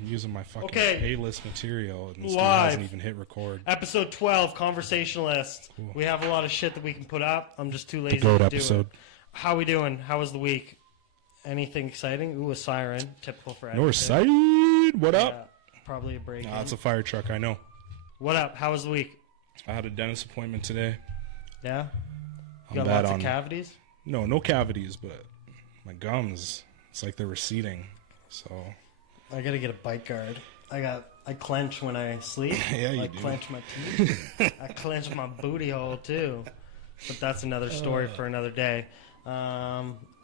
I'm using my fucking A-list material, and this dude Live. hasn't even hit record. Episode 12, Conversationalist. Cool. We have a lot of shit that we can put up. I'm just too lazy The GOAT to episode. do it. How we doing? How was the week? Anything exciting? Ooh, a siren. Typical for Edmonton. Northside, what up? Yeah, probably a break. It's a fire truck, I know. What up? How was the week? I had a dentist appointment today. Yeah? I'm You got bad lots on of cavities? No cavities, but my gums, it's like they're receding. So I gotta get a bite guard. I clench when I sleep. Yeah, you I do. clench my teeth. I clench my booty hole too. But that's another story for another day.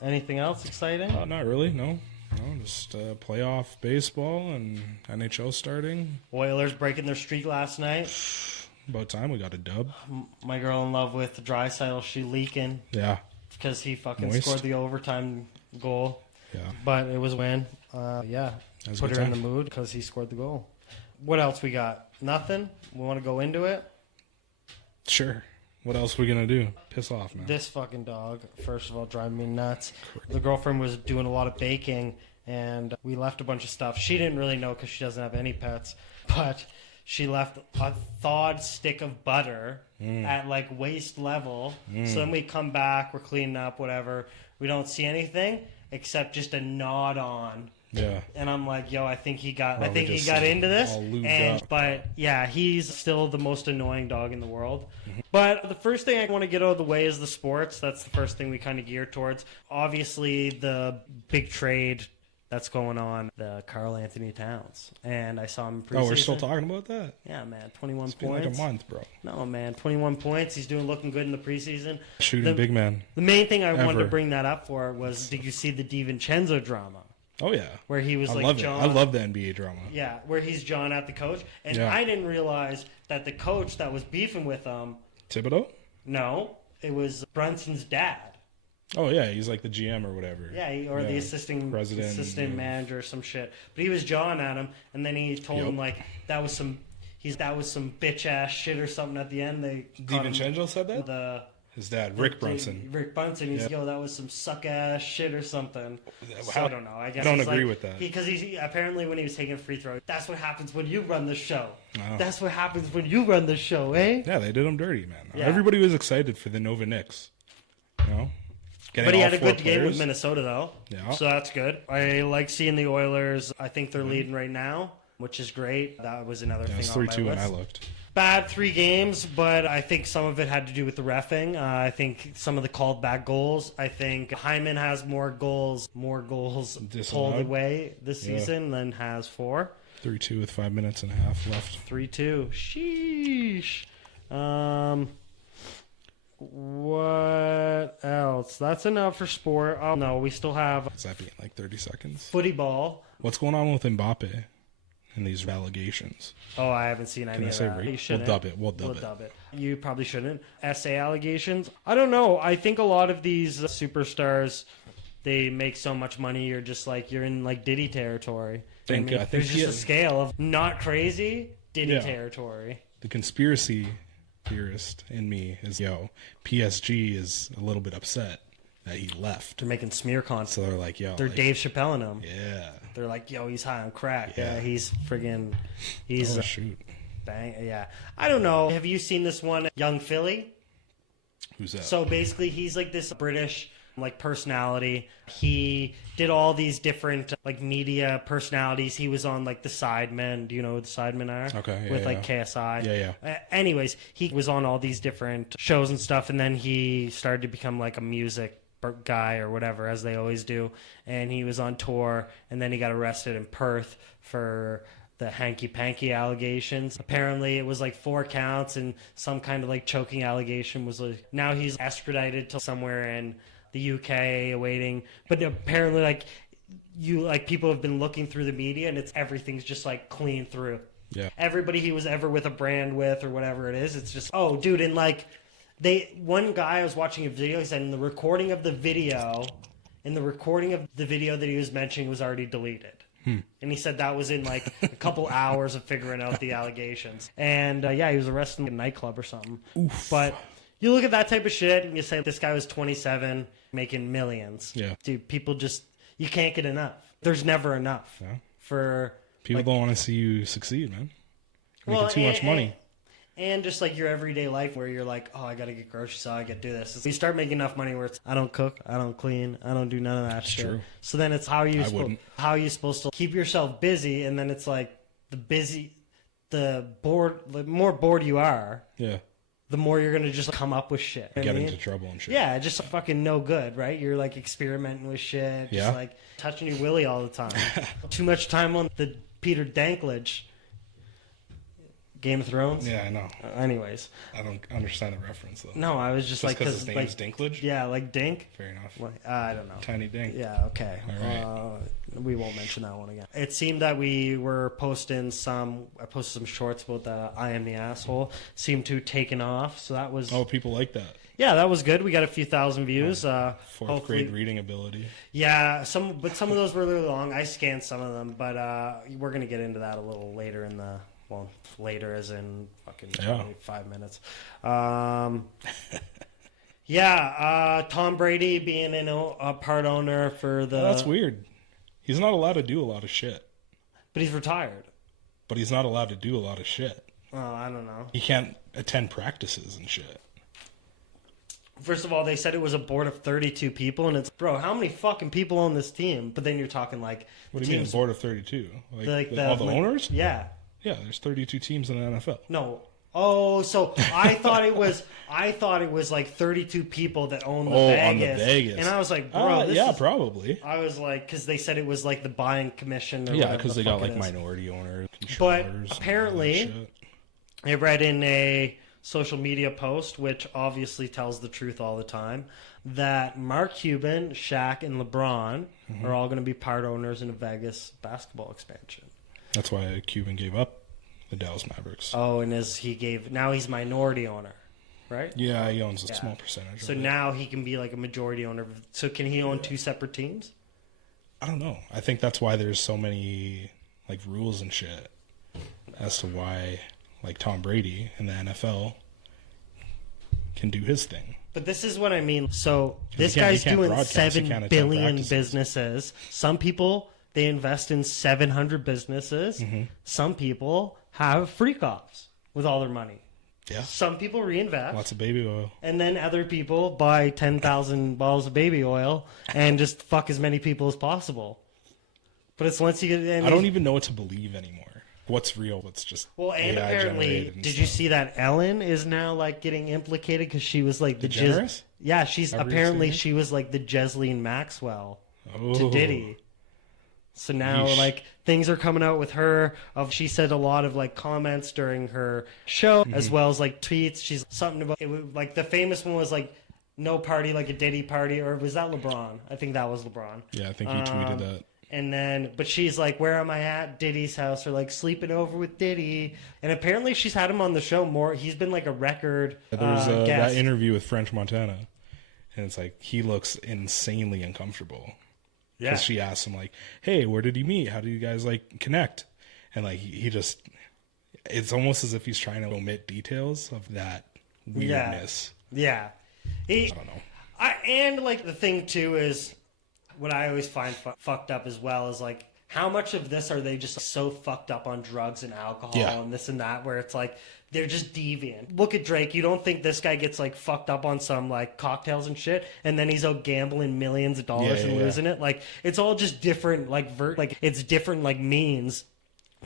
Anything else exciting? not really, no. Just playoff baseball and NHL starting. Oilers breaking their streak last night. About time we got a dub. My girl in love with Draisaitl, she leaking Yeah, because he fucking Moist. scored the overtime goal. yeah. But it was a win. Yeah, That was a put good her in time. the mood because he scored the goal. What else we got? Nothing? We want to go into it? Sure. What else we gonna do? Piss off, man. This fucking dog, first of all, driving me nuts. The girlfriend was doing a lot of baking, and we left a bunch of stuff. She didn't really know because she doesn't have any pets, but she left a thawed stick of butter at like waist level. So then we come back, we're cleaning up, whatever. We don't see anything except just a nod on. Yeah. And I'm like, yo, I think he got Probably just into this. all lubed up. But yeah, he's still the most annoying dog in the world. But the first thing I want to get out of the way is the sports. That's the first thing we kind of gear towards. Obviously, the big trade that's going on, the Karl Anthony Towns. And I saw him preseason. Oh, we're still talking about that? Yeah, man, 21 It's been points. like a month, bro. No, man, 21 points. He's looking good in the preseason. Shooting big man. The main thing I wanted to Ever. bring that up for was, did you see the DiVincenzo drama? Oh, yeah. Where he was I like love John. it. I love the NBA drama. Yeah, where he's John at the coach. And Yeah. I didn't realize that the coach that was beefing with him, Thibodeau? no, it was Brunson's dad. Oh, yeah. He's like the GM or whatever. Yeah, the assistant manager or some shit. But he was jawing at him, and then he told him like that was some bitch ass shit or something at the end. They DiVincenzo said that? His dad, Rick Brunson. Rick Brunson. He's yo, that was some suck ass shit or something. So I don't know. I guess I don't he's agree like, with that. Because he apparently when he was taking a free throw, that's what happens when you run the show. Oh. That's what happens when you run the show, eh? Yeah, they did him dirty, man. Yeah. Everybody was excited for the Nova Knicks. You know? But he had a good four game with players. Minnesota, though. Yeah. So that's good. I like seeing the Oilers. I think they're leading right now, which is great. That was another Yeah, thing it's on my 3-2 when list. I looked. Bad 3 games, but I think some of it had to do with the reffing. I think some of the called back goals. I think Hyman has more goals pulled Disallowed. away this season than has 4. 3-2 with 5 minutes and a half left. 3-2. Sheesh. What else? That's enough for sport. Oh no, we still have Does that be in like 30 seconds? footy ball. What's going on with Mbappe and these allegations? Oh, I haven't seen any Can I of say that. rate? You shouldn't. We'll dub it. You probably shouldn't. SA allegations. I don't know. I think a lot of these superstars, they make so much money. You're just like you're in like Diddy territory. I think there's just he- a scale of not crazy Diddy Yeah. territory. The conspiracy theorist in me is, PSG is a little bit upset that he left. They're making smear content. So they're like, They're like, Dave Chappelle in them. Yeah. They're like, yo, he's high on crack. Yeah. Yeah, he's friggin', he's Oh, shoot. bang. Yeah, I don't know. Have you seen this one, Young Philly? Who's that? So basically, he's like this British like personality. He did all these different like media personalities. He was on like the Sidemen. Do you know who the Sidemen are? Okay, yeah, with like yeah. KSI. Yeah. Anyways, he was on all these different shows and stuff, and then he started to become like a music guy or whatever, as they always do. And he was on tour, and then he got arrested in Perth for the hanky-panky allegations. Apparently, it was like 4 counts, and some kind of like choking allegation was like, now he's extradited to somewhere in the UK awaiting. But apparently, like people have been looking through the media, and everything's just like clean through. Yeah. Everybody he was ever with a brand with or whatever it is, it's just, oh, dude, and like one guy I was watching a video, he said in the recording of the video that he was mentioning was already deleted. And he said that was in like a couple hours of figuring out the allegations. And he was arrested in a nightclub or something. Oof. But you look at that type of shit and you say this guy was 27 making millions. Yeah. Dude, people just, you can't get enough. There's never enough Yeah. for People don't want to see you succeed, man. Making too much money. And just like your everyday life where you're like, oh, I got to get groceries, so I got to do this. You start making enough money where it's, I don't cook, I don't clean, I don't do none of that shit. True. So then it's how are you supposed to keep yourself busy? And then it's like the more bored you are, Yeah. the more you're going to just come up with shit. Get into trouble and shit. Yeah, just fucking no good, right? You're like experimenting with shit, just like touching your willy all the time. Too much time on the Peter Dinklage Game of Thrones? Yeah, I know. Anyways. I don't understand the reference, though. No, I was just like... because his name is Dinklage? Yeah, like Dink. Fair enough. I don't know. Tiny Dink. Yeah, okay. All right. We won't mention that one again. It seemed that we were posting I posted some shorts about the I Am the Asshole. Seemed to have taken off, so that was... Oh, people like that. Yeah, that was good. We got a few thousand views. Fourth grade reading ability. Yeah, some of those were really long. I scanned some of them, but we're going to get into that a little later in the... Well, later as in fucking 5 minutes. Tom Brady being a part owner for the... That's weird. He's not allowed to do a lot of shit. But he's retired. But he's not allowed to do a lot of shit. Oh, I don't know. He can't attend practices and shit. First of all, they said it was a board of 32 people, and it's, bro, how many fucking people on this team? But then you're talking like... What do you mean, a board of 32? Like all the owners? Yeah. Yeah, there's 32 teams in the NFL. No. Oh, so I thought it was like 32 people that own the Vegas. On the Vegas. And I was like, bro, probably. I was like, because they said it was like the buying commission. Or yeah, because they got like minority owners. But apparently, I read in a social media post, which obviously tells the truth all the time, that Mark Cuban, Shaq, and LeBron are all going to be part owners in a Vegas basketball expansion. That's why Cuban gave up the Dallas Mavericks. Oh, and now he's minority owner, right? Yeah, he owns a small percentage. So now he can be like a majority owner. So can he own two separate teams? I don't know. I think that's why there's so many like rules and shit as to why like Tom Brady in the NFL can do his thing. But this is what I mean. So this guy's doing 7 billion businesses. Some people... They invest in 700 businesses. Some people have freak-offs with all their money. Yeah. Some people reinvest. Lots of baby oil. And then other people buy 10,000 bottles of baby oil and just fuck as many people as possible. But it's once you get... I don't even know what to believe anymore. What's real? What's just... Well, and apparently, did you see that Ellen is now like getting implicated because she was like the... Yeah, she was like the Ghislaine Maxwell to Diddy. So now, like, things are coming out with her. She said a lot of, like, comments during her show, as well as, like, tweets. She's something about, like, the famous one was, like, no party like a Diddy party. Or was that LeBron? I think that was LeBron. Yeah, I think he tweeted that. And then, but she's like, where am I at? Diddy's house, or, like, sleeping over with Diddy. And apparently she's had him on the show more. He's been, like, a record There's guest. that interview with French Montana. And it's like, he looks insanely uncomfortable. Yeah. Because she asked him, like, hey, where did you meet? How did you guys, like, connect? And, like, he just... It's almost as if he's trying to omit details of that weirdness. Yeah. I don't know. And, like, the thing, too, is... What I always find fucked up as well is, like, how much of this are they just so fucked up on drugs and alcohol and this and that, where it's like... They're just deviant. Look at Drake. You don't think this guy gets, like, fucked up on some, like, cocktails and shit, and then he's out gambling millions of dollars and losing it? Like, it's all just different, like, it's different, like, means.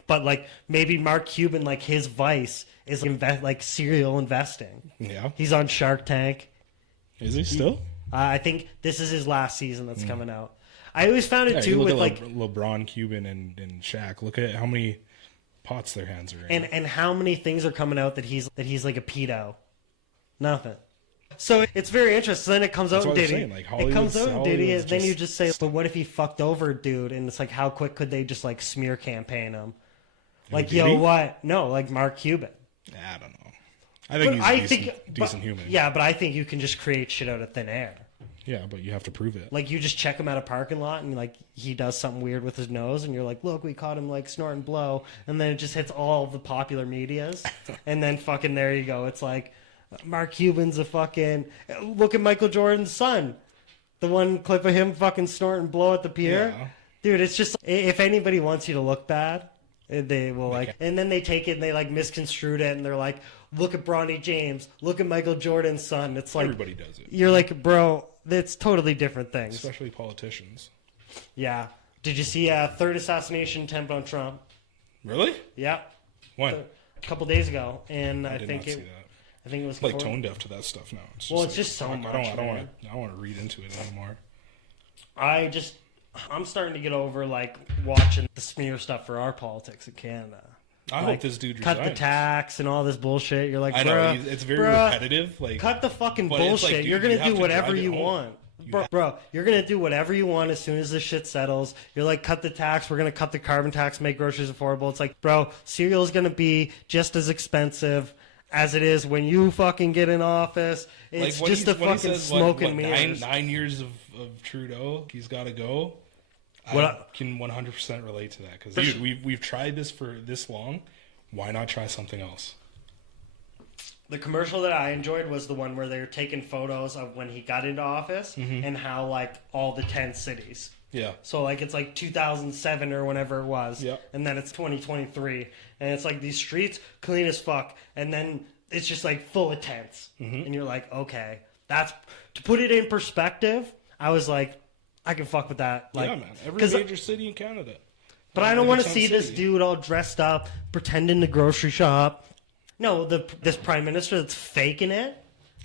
But, like, maybe Mark Cuban, like, his vice is, like, serial investing. Yeah. He's on Shark Tank. Is he still? I think this is his last season that's coming out. I always found it, too, with, like... LeBron, Cuban, and Shaq. Look at how many... pots their hands are in. And how many things are coming out that he's like a pedo? Nothing. So it's very interesting. Then it comes out in Diddy. It comes out in Diddy, and then you just say, but what if he fucked over a dude? And it's like, how quick could they just like smear campaign him? Like, yo, what? No, like Mark Cuban. I don't know. I think he's a decent human. Yeah, but I think you can just create shit out of thin air. Yeah, but you have to prove it. Like, you just check him at a parking lot, and, like, he does something weird with his nose, and you're like, look, we caught him, like, snorting blow. And then it just hits all the popular medias. And then fucking there you go. It's like, Mark Cuban's a fucking... Look at Michael Jordan's son. The one clip of him fucking snorting blow at the pier. Yeah. Dude, it's just... If anybody wants you to look bad, And they will and then they take it and they like misconstrued it and they're like, look at Bronny James, look at Michael Jordan's son. It's like everybody does it. You're like, bro, it's totally different things. Especially politicians. Yeah. Did you see a third assassination attempt on Trump? Really? Yeah. When? A couple days ago, and I did think not see that. I think it was like tone deaf to that stuff now. It's just so much. I don't want to read into it anymore. I'm starting to get over like watching the smear stuff for our politics in Canada. I hope this dude resigns. Cut the tax and all this bullshit. You're like, I know it's very repetitive. Like, cut the fucking bullshit. Like, dude, you're gonna do whatever you want. Bro, you're gonna do whatever you want as soon as this shit settles. You're like, cut the tax. We're gonna cut the carbon tax, make groceries affordable. It's like, bro, cereal is gonna be just as expensive as it is when you fucking get in office. It's like just a fucking smoke and mirrors. 9 years of Trudeau, he's got to go. I can 100% relate to that because, dude, we've tried this for this long. Why not try something else? The commercial that I enjoyed was the one where they were taking photos of when he got into office and how, like, all the 10 cities. Yeah. So, like, it's like 2007 or whenever it was. Yeah. And then it's 2023. And it's like these streets clean as fuck. And then it's just, like, full of tents. And you're like, okay. That's... To put it in perspective, I was like, I can fuck with that. Like, yeah, man. Every major city in Canada. But I don't want to see this dude all dressed up, pretending to grocery shop. No, this prime minister that's faking it.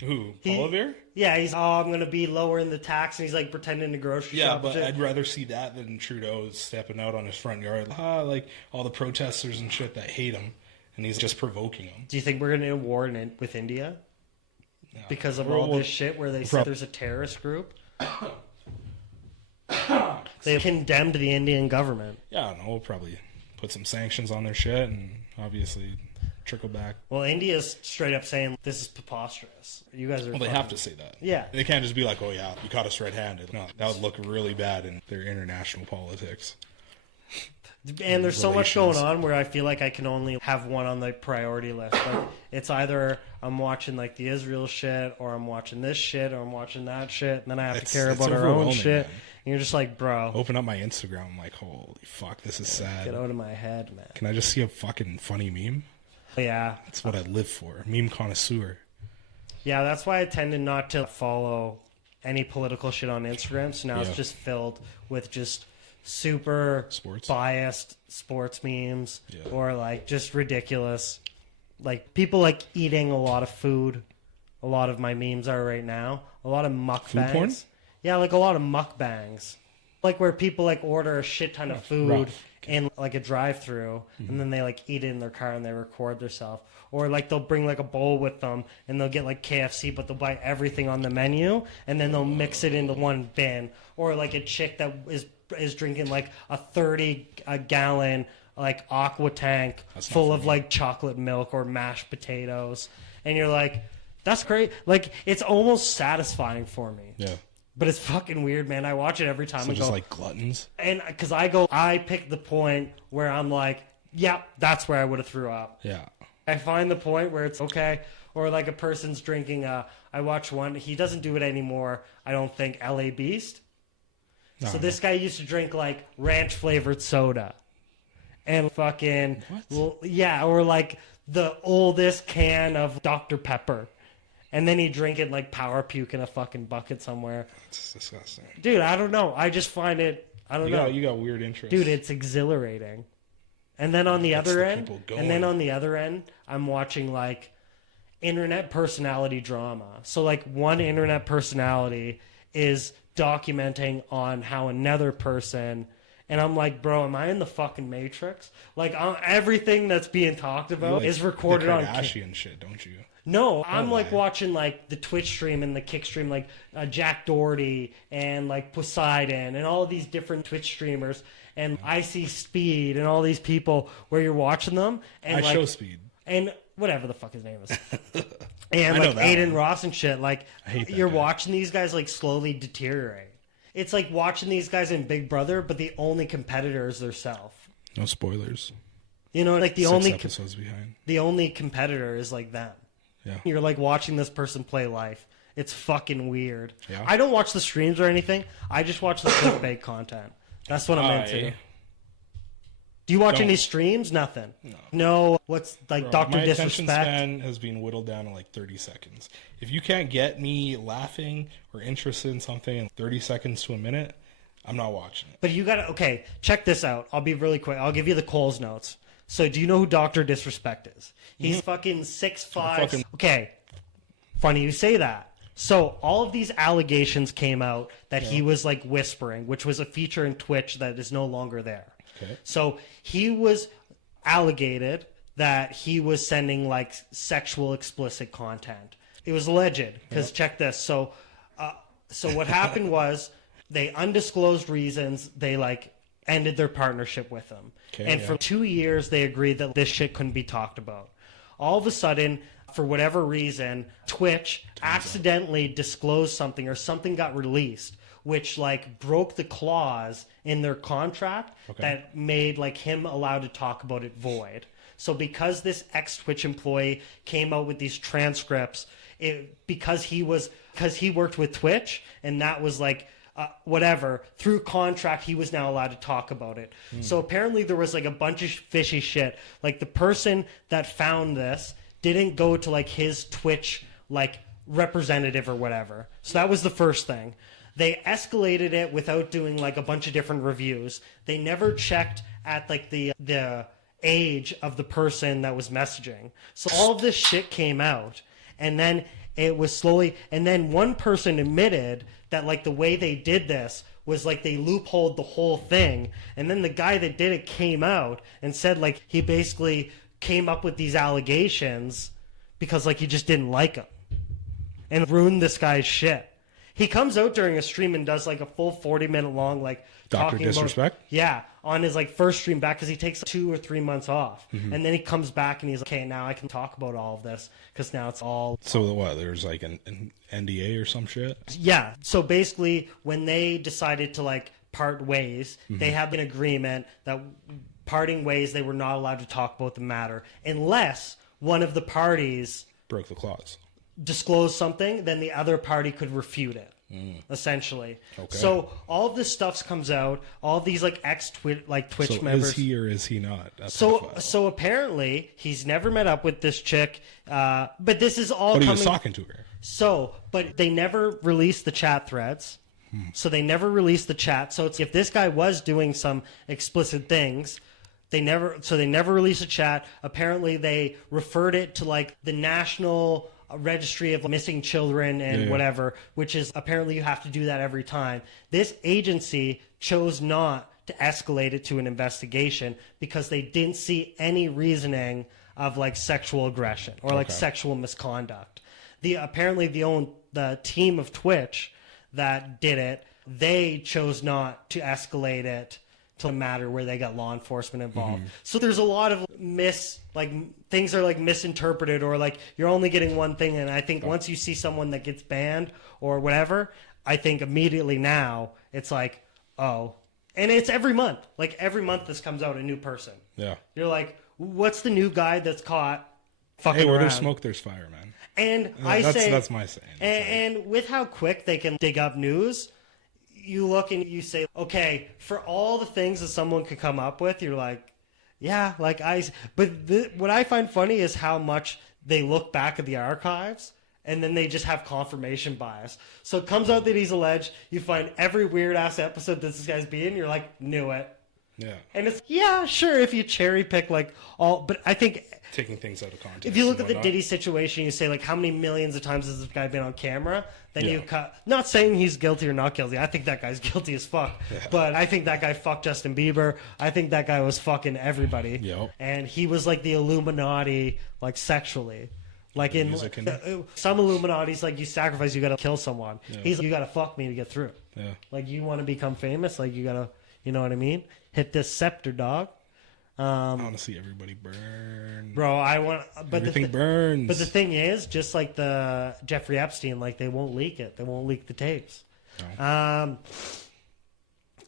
Who? Oliver? Yeah, he's, I'm going to be lowering the tax, and he's like pretending to grocery shop. Yeah, but I'd rather see that than Trudeau stepping out on his front yard. Like all the protesters and shit that hate him, and he's just provoking them. Do you think we're going to a war with India? No. Because of all this shit where they said there's a terrorist group? They condemned the Indian government. Yeah, I don't know. We'll probably put some sanctions on their shit and obviously trickle back. Well, India's straight up saying this is preposterous. You guys are. Well, they have to say that. Yeah. They can't just be like, oh, yeah, you caught us red-handed. No, that would look really bad in their international politics. And there's so much going on where I feel like I can only have one on the priority list. Like, it's either I'm watching like the Israel shit, or I'm watching this shit, or I'm watching that shit, and then I have to care about our own shit. Man. And you're just like, bro. Open up my Instagram, I'm like, holy fuck, this is sad. Get out of my head, man. Can I just see a fucking funny meme? Yeah. That's what I live for. Meme connoisseur. Yeah, that's why I tended not to follow any political shit on Instagram. So now it's just filled with just super biased sports memes or like just ridiculous. Like people like eating a lot of food. A lot of my memes are right now. A lot of mukbangs. Food porn? Yeah, like a lot of mukbangs. Like where people like order a shit ton of food in like a drive-through and then they like eat it in their car and they record themselves. Or like they'll bring like a bowl with them and they'll get like KFC but they'll buy everything on the menu and then they'll mix it into one bin. Or like a chick that is drinking like a 30-gallon like aqua tank full of like chocolate milk or mashed potatoes. And you're like, that's great. Like it's almost satisfying for me. Yeah. But it's fucking weird, man. I watch it every time. So just like gluttons? And because I pick the point where I'm like, yeah, that's where I would have threw up. Yeah. I find the point where it's okay. Or like a person's drinking, I watch one, he doesn't do it anymore, I don't think, LA Beast. No. So this guy used to drink like ranch flavored soda. And fucking, well, yeah, or like the oldest can of Dr. Pepper. And then he'd drink it like power puke in a fucking bucket somewhere. It's disgusting. Dude, I don't know. I just find it, I don't know. You got weird interests. Dude, it's exhilarating. And then on the other end, I'm watching like internet personality drama. So like one internet personality is documenting on how another person, and I'm like, bro, am I in the fucking Matrix? Like everything that's being talked about is recorded on Kardashian shit, don't you? No, I'm like watching like the Twitch stream and the Kick stream, like Jack Doherty and like Poseidon and all of these different Twitch streamers and Icy Speed and all these people where you're watching them and Show Speed and whatever the fuck his name is. And like Aiden Ross and shit, like you're watching these guys like slowly deteriorate. It's like watching these guys in Big Brother, but the only competitor is their self. No spoilers. You know, like the 6 only episodes behind. The only competitor is like them. Yeah. You're like watching this person play life. It's fucking weird. Yeah. I don't watch the streams or anything. I just watch the clickbait content. That's what I'm into. Do you watch Don't. any streams? Nothing. No. No. What's like Bro, Dr. my attention Disrespect? span has been whittled down to like 30 seconds. If you can't get me laughing or interested in something in 30 seconds to a minute, I'm not watching it. But you gotta, okay, check this out. I'll be really quick. I'll give you the Coles notes. So do you know who Dr. Disrespect is? He's fucking 6'5". Okay, funny you say that. So all of these allegations came out that he was like whispering, which was a feature in Twitch that is no longer there. Okay. So he was allegated that he was sending like sexual explicit content. It was alleged because check this. So what happened was they undisclosed reasons they like ended their partnership with him. Okay, and for 2 years they agreed that this shit couldn't be talked about. All of a sudden, for whatever reason, Twitch accidentally disclosed something or something got released which like broke the clause in their contract that made like him allowed to talk about it void. So because this ex-Twitch employee came out with these transcripts, because he worked with Twitch and that was like whatever, through contract, he was now allowed to talk about it. So apparently there was like a bunch of fishy shit. Like the person that found this didn't go to like his Twitch like representative or whatever. So that was the first thing. They escalated it without doing like a bunch of different reviews. They never checked at like the age of the person that was messaging. So all of this shit came out, and then it was slowly, and then one person admitted that like the way they did this was like they loopholed the whole thing, and then the guy that did it came out and said like he basically came up with these allegations because like he just didn't like him and ruined this guy's shit. He comes out during a stream and does like a full 40-minute long like Dr. Disrespect? Yeah, on his like first stream back because he takes 2 or 3 months off, and then he comes back and he's like, okay, now I can talk about all of this because now it's all. So what? There's like an NDA or some shit? Yeah. So basically, when they decided to like part ways, they had an agreement that parting ways they were not allowed to talk about the matter unless one of the parties Broke the clause. disclosed something, then the other party could refute it. Essentially. Okay. So all of this stuff comes out. All these like Twitch So members. is he or is he not? So apparently he's never met up with this chick. But this is all. But he coming, was talking to her. So, but they never released the chat threads. So they never released the chat. So it's, if this guy was doing some explicit things, they never released a chat. Apparently they referred it to like the National Registry of Missing Children and whatever, which is apparently you have to do that every time. This agency chose not to escalate it to an investigation because they didn't see any reasoning of like sexual aggression or like sexual misconduct. Apparently the team of Twitch that did it, they chose not to escalate it to a matter where they got law enforcement involved. So there's a lot of things are like misinterpreted or like you're only getting one thing. And I think once you see someone that gets banned or whatever, I think immediately now it's like, oh, and it's every month. Like every month this comes out a new person. Yeah. You're like, what's the new guy that's caught fucking Hey, where around? there's smoke, there's fire, man. And that's my saying. And with how quick they can dig up news, you look and you say, okay, for all the things that someone could come up with, you're like, yeah, like what I find funny is how much they look back at the archives and then they just have confirmation bias. So it comes out that he's alleged, you find every weird ass episode that this guy's being, you're like, knew it. Yeah. And it's, yeah, sure, if you cherry pick like all, but I think Taking things out of context. if you look at the Diddy situation, you say like how many millions of times has this guy been on camera? Then you cut. Not saying he's guilty or not guilty. I think that guy's guilty as fuck. Yeah. But I think that guy fucked Justin Bieber. I think that guy was fucking everybody. Yep. And he was like the Illuminati, like sexually. Like in some Illuminati's, like you sacrifice, you gotta kill someone. Yeah. He's like, you gotta fuck me to get through. Yeah. Like you want to become famous, like you gotta, you know what I mean? Hit this scepter, dog. I want to see everybody burn. Bro, I want... But everything burns. But the thing is, just like the Jeffrey Epstein, like they won't leak it. They won't leak the tapes. No.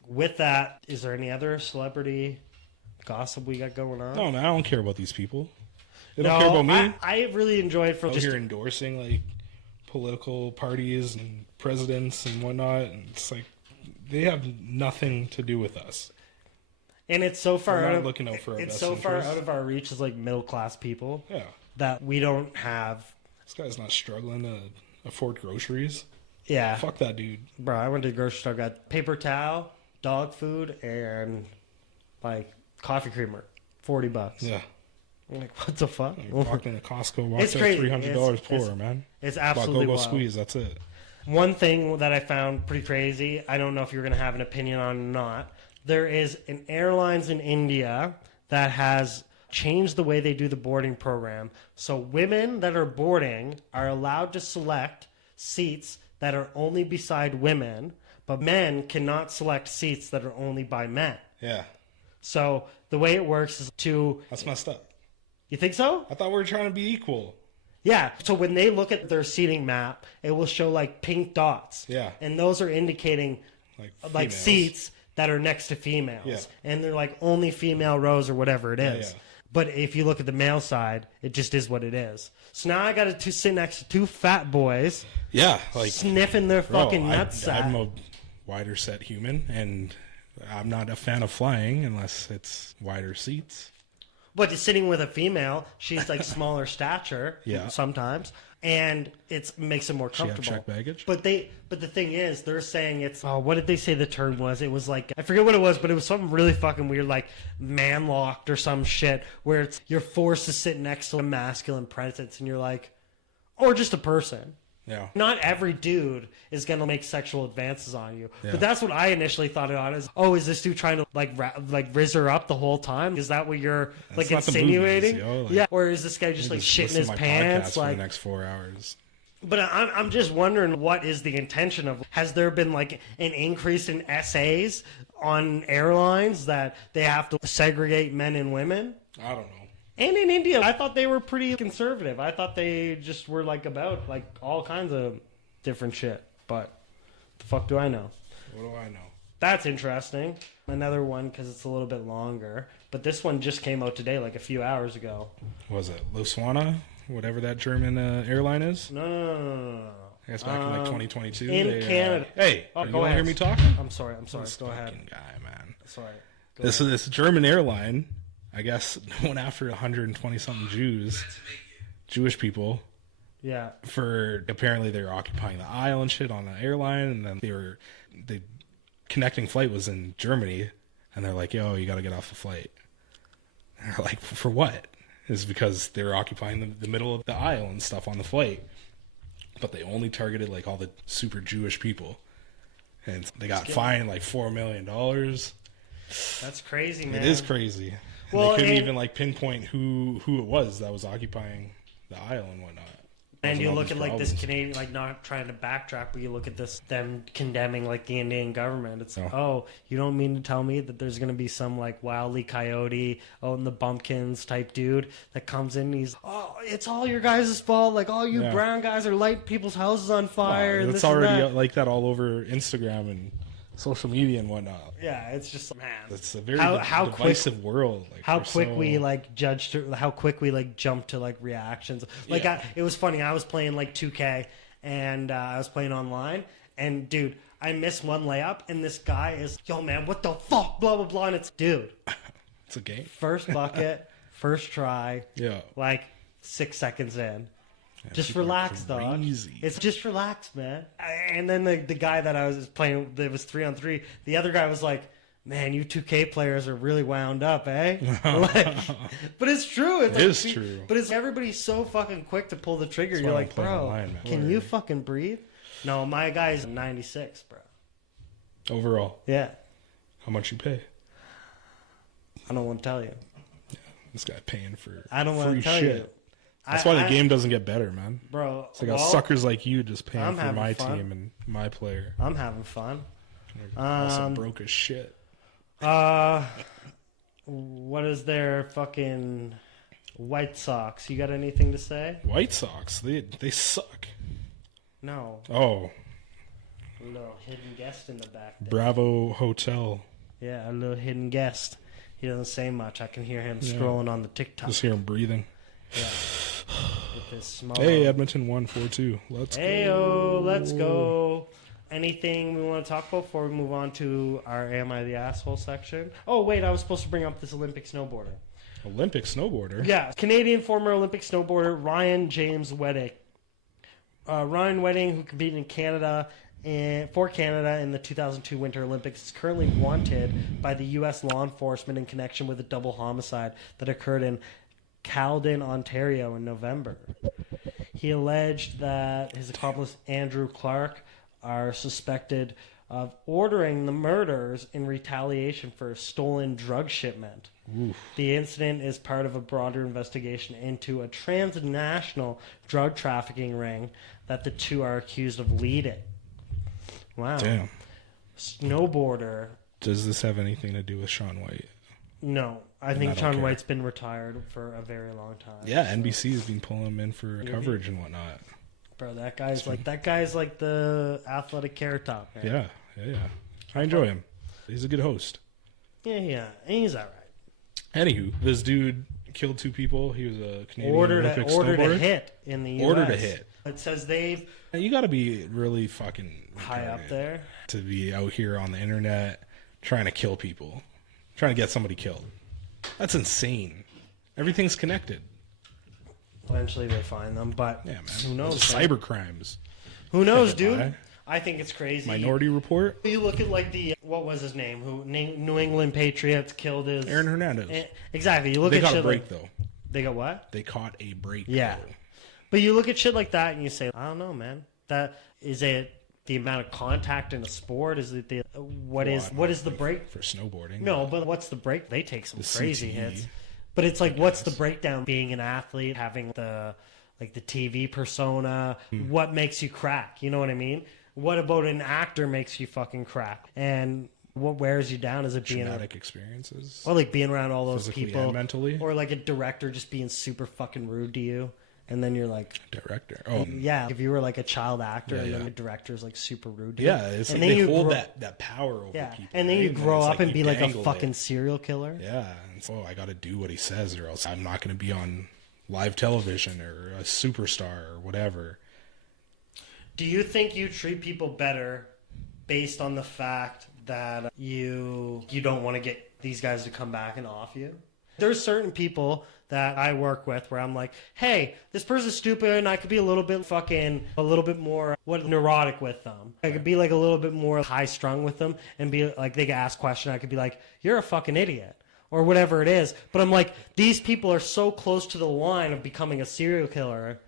With that, is there any other celebrity gossip we got going on? No, man, I don't care about these people. They don't care about me. I really enjoy it for just... You're endorsing like political parties and presidents and whatnot, and it's like they have nothing to do with us. And it's so far We're not out looking out for our it's best so far interests. out of our reach as like middle class people Yeah. that we don't have. This guy's not struggling to afford groceries. Yeah, Fuck that dude. bro. I went to the grocery store, got paper towel, dog food, and like coffee creamer, $40. Yeah. I'm like, what the fuck? You're walking to Costco, walked It's out crazy. $300 poor, man. It's About absolutely go wild. squeeze, that's it. One thing that I found pretty crazy, I don't know if you're going to have an opinion on it or not. There is an airlines in India that has changed the way they do the boarding program. So women that are boarding are allowed to select seats that are only beside women, but men cannot select seats that are only by men. Yeah. So the way it works is That's messed up. You think so? I thought we were trying to be equal. Yeah. So when they look at their seating map, it will show like pink dots. Yeah. And those are indicating Like like females. seats that are next to females. Yeah. And they're like only female rows or whatever it is. yeah. But if you look at the male side, it just is what it is. So now I got to sit next to two fat boys Yeah, like sniffing their fucking bro, nutsack. I'm a wider set human, and I'm not a fan of flying unless it's wider seats. But sitting with a female, she's like smaller stature Yeah. sometimes, and it makes it more She have comfortable. check baggage? But the thing is, they're saying it's what did they say the term was? It was like I forget what it was, but it was something really fucking weird, like man locked or some shit, where it's you're forced to sit next to a masculine presence, and you're like, or just a person. Yeah. Not every dude is going to make sexual advances on you. Yeah. But that's what I initially thought it on is, is this dude trying to like rizz her up the whole time? Is that what you're like not the insinuating? movies, yo. Like, yeah. Or is this guy just like shitting listen his to my pants? podcast for Like, the next 4 hours. but I'm just wondering what is the intention of, has there been like an increase in essays on airlines that they have to segregate men and women? I don't know. And in India, I thought they were pretty conservative. I thought they just were like about like all kinds of different shit. But the fuck do I know? What do I know? That's interesting. Another one because it's a little bit longer. But this one just came out today, like a few hours ago. What was it Lufthansa? Whatever that German airline is? No. I guess back in like 2022. In Canada. Hey, Oh, you go want to ahead. hear me talking? I'm sorry. This Go ahead. fucking guy, man. Sorry. Go This ahead. is this German airline. I guess went after 120 something Jewish people. Yeah. For apparently they were occupying the aisle and shit on the airline, and then the connecting flight was in Germany, and they're like, "Yo, you got to get off the flight." And they're like, "For what?" It's because they were occupying the middle of the aisle and stuff on the flight, but they only targeted like all the super Jewish people, and they got fined like $4 million. That's crazy, man. It is crazy. And Well, they couldn't and- even like pinpoint who it was that was occupying the aisle and whatnot. And Causing you all look these at like this problems. Canadian, like not trying to backtrack, but you look at this, them condemning like the Indian government. It's like, you don't mean to tell me that there's going to be some like wildly coyote out in the bumpkins type dude that comes in and he's, it's all your guys' fault. Like all you brown guys are lighting people's houses on fire. And It's this and already that. like that all over Instagram and social media and whatnot. Yeah, it's just, man. It's a very how divisive world. Like, how we're quick so- we like judge to how quick we like jump to like reactions. Like Yeah. it was funny. I was playing like 2K and I was playing online, and dude, I missed one layup, and this guy is, yo man, what the fuck, blah blah blah, and it's dude, It's a game. first bucket, first try, Yeah. like 6 seconds in. Just people are relax, dog. crazy. It's just relax, man. And then the guy that I was playing, it was 3-on-3. The other guy was like, "Man, you 2K players are really wound up, eh?" Like, but it's true. It's It is true. But it's everybody's so fucking quick to pull the trigger. That's You're why I like, play bro, online, man. can you fucking breathe? No, my guy's 96, bro. Overall, Yeah, how much you pay? I don't want to tell you. This guy paying for I don't want free to tell shit. you. That's why the game doesn't get better, man. Bro. It's like suckers like you just paying I'm for having my fun. team and my player. I'm having fun. Also broke as shit. What is their fucking White Sox? You got anything to say? White Sox, they suck. No. Oh, A little hidden guest in the back there. Bravo Hotel. Yeah, a little hidden guest. He doesn't say much. I can hear him scrolling on the TikTok. Just hear him breathing. Yeah. With his small. Hey, Edmonton 1-4-2. Let's go. Heyo, let's go. Anything we want to talk about before we move on to our Am I the Asshole section? Oh, wait, I was supposed to bring up this Olympic snowboarder. Olympic snowboarder? Yeah, Canadian former Olympic snowboarder Ryan James Wedding. Ryan Wedding, who competed in Canada for Canada in the 2002 Winter Olympics, is currently wanted by the U.S. law enforcement in connection with a double homicide that occurred in Caledon, Ontario in November. He alleged that his accomplice Andrew Clark are suspected of ordering the murders in retaliation for a stolen drug shipment. Oof. The incident is part of a broader investigation into a transnational drug trafficking ring that the two are accused of leading. Wow. Damn. Snowboarder. Does this have anything to do with Shaun White? No. I think Shaun White's been retired for a very long time. Yeah, so. NBC has been pulling him in for coverage and whatnot. Bro, that guy's like the athletic carrot top, man. Yeah. I enjoy him. He's a good host. Yeah. And he's all right. Anywho, this dude killed 2 people. He was a Canadian Olympic snowboarder. Ordered a hit in the U.S. Ordered a hit. It says they've... You got to be really fucking high up there to be out here on the internet trying to kill people. Trying to get somebody killed. That's insane. Everything's connected. Eventually they find them, but yeah, man. Who knows? Cyber crimes. Who knows, dude? I think it's crazy. Minority Report. You look at like what was his name? Who New England Patriots killed his Aaron Hernandez. Exactly. You look they at got shit a break like, though. They got what? They caught a break. Yeah. Though. But you look at shit like that and you say, I don't know, man. That is it. The amount of contact in a sport is it what is the break for snowboarding? No, but what's the break? They take some crazy hits. But it's like, what's the breakdown? Being an athlete, having the TV persona, what makes you crack? You know what I mean? What about an actor makes you fucking crack? And what wears you down? Is it being traumatic experiences? Or like being around all those physically people, and mentally, or like a director just being super fucking rude to you. And then you're like... Director. Oh. Yeah, if you were like a child actor and then the director's like super rude to you. Yeah, it's like they hold that power over people. And then you grow up and be like a fucking serial killer. Yeah. And so I got to do what he says or else I'm not going to be on live television or a superstar or whatever. Do you think you treat people better based on the fact that you don't want to get these guys to come back and off you? There's certain people that I work with where I'm like, hey, this person's stupid and I could be a little bit more neurotic with them. I could be like a little bit more high strung with them and be like, they could ask questions. I could be like, you're a fucking idiot or whatever it is. But I'm like, these people are so close to the line of becoming a serial killer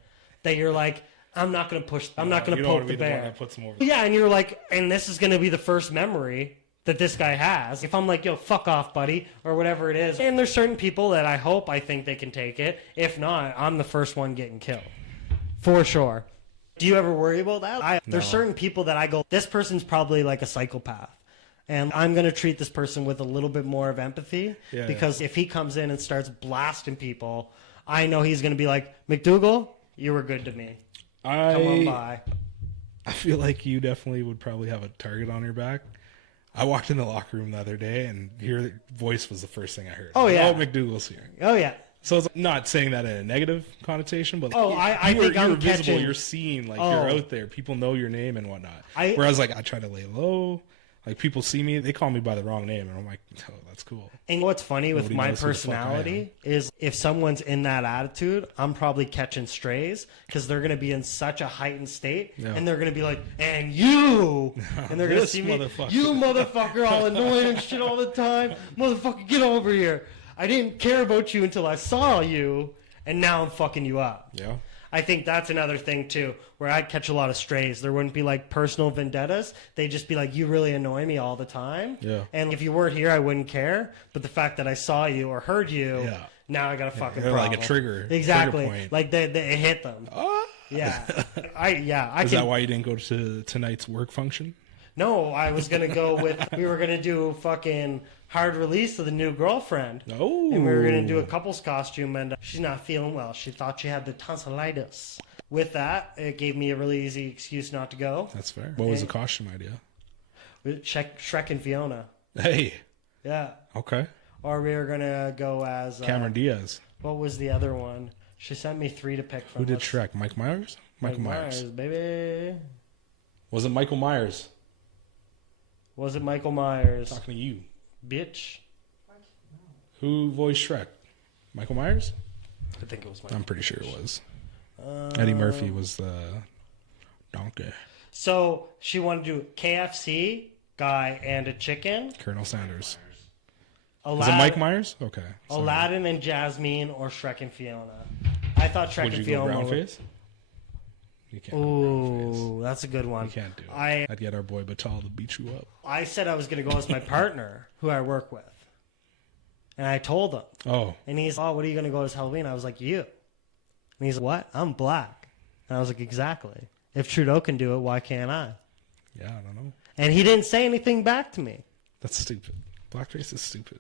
that you're like, I'm not going to push, I'm not going to poke the bear. Yeah. And you're like, and this is going to be the first memory that this guy has. If I'm like, yo, fuck off, buddy, or whatever it is. And there's certain people that I think they can take it. If not, I'm the first one getting killed. For sure. Do you ever worry about that? There's certain people that I go, this person's probably like a psychopath. And I'm going to treat this person with a little bit more of empathy. Because if he comes in and starts blasting people, I know he's going to be like, McDougal, you were good to me. Come on by. I feel like you definitely would probably have a target on your back. I walked in the locker room the other day, and your voice was the first thing I heard. Oh, yeah. Oh, McDougal's here. Oh, yeah. So it's not saying that in a negative connotation, but I think you're I'm visible. catching... You're seen, like you're out there. People know your name and whatnot. Whereas, like, I try to lay low. Like, people see me, they call me by the wrong name, and I'm like, oh, that's cool. And what's funny with my personality is if someone's in that attitude, I'm probably catching strays because they're going to be in such a heightened state, and they're going to be like, and you! And they're going to see me, you motherfucker, all annoying and shit all the time. Motherfucker, get over here. I didn't care about you until I saw you, and now I'm fucking you up. Yeah. I think that's another thing, too, where I'd catch a lot of strays. There wouldn't be, like, personal vendettas. They'd just be like, you really annoy me all the time. Yeah. And if you weren't here, I wouldn't care. But the fact that I saw you or heard you, now I got a fucking problem. Like a trigger. Exactly. Trigger point. Like, it hit them. Yeah. Is that why you didn't go to tonight's work function? No, I was going to go with, we were going to do fucking hard release of the new girlfriend. Oh. And we were going to do a couple's costume, and she's not feeling well. She thought she had the tonsillitis. With that, it gave me a really easy excuse not to go. That's fair. What was the costume idea? Shrek and Fiona. Hey. Yeah. Okay. Or we were going to go as... Cameron Diaz. What was the other one? She sent me 3 to pick from. Who did Shrek? Mike Myers? Michael Myers. Baby. Was it Michael Myers? Was it Michael Myers? Talking to you. Bitch. Who voiced Shrek? Michael Myers? I think it was Michael. I'm pretty sure it was. Eddie Murphy was the donkey. So she wanted to do KFC, guy, and a chicken. Colonel Sanders. Aladdin, Is it Mike Myers? Okay. Sorry. Aladdin and Jasmine, or Shrek and Fiona. I thought Shrek Would and you go Fiona. brown face? You can't. Ooh, that's a good one. You can't do it. I I'd get our boy Batal to beat you up. I said I was going to go as my partner, who I work with, and I told him. Oh, And he's, oh, what are you going to go as Halloween? I was like, you. And he's, what? I'm black. And I was like, exactly. If Trudeau can do it, why can't I? yeah, I don't know. And he didn't say anything back to me. That's stupid. Blackface is stupid.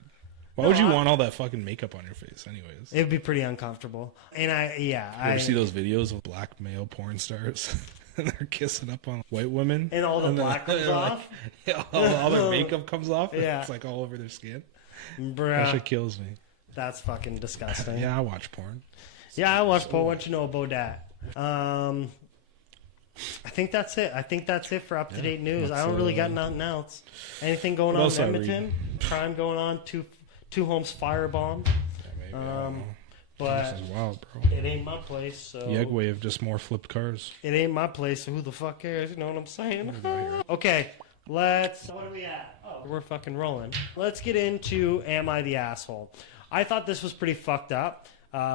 Why would you want all that fucking makeup on your face, anyways? It would be pretty uncomfortable. And You ever see those videos of black male porn stars? And they're kissing up on white women? And all the black comes off? all their makeup comes off? And Yeah. it's like all over their skin? That Bruh, shit kills me. that's fucking disgusting. Yeah, I watch porn. Yeah, I watched Paul. What you know about that? I think that's it. I think that's it for up-to-date news. I don't really got nothing else. Anything going on else in I read? Edmonton? Crime going on? Two homes firebombed. Yeah, maybe. I don't know. But This is wild, bro. it ain't my place, so... The egg wave, just more flipped cars. It ain't my place, so who the fuck cares? You know what I'm saying? Okay, let's... What are we at? Oh, we're fucking rolling. Let's get into Am I the Asshole? I thought this was pretty fucked up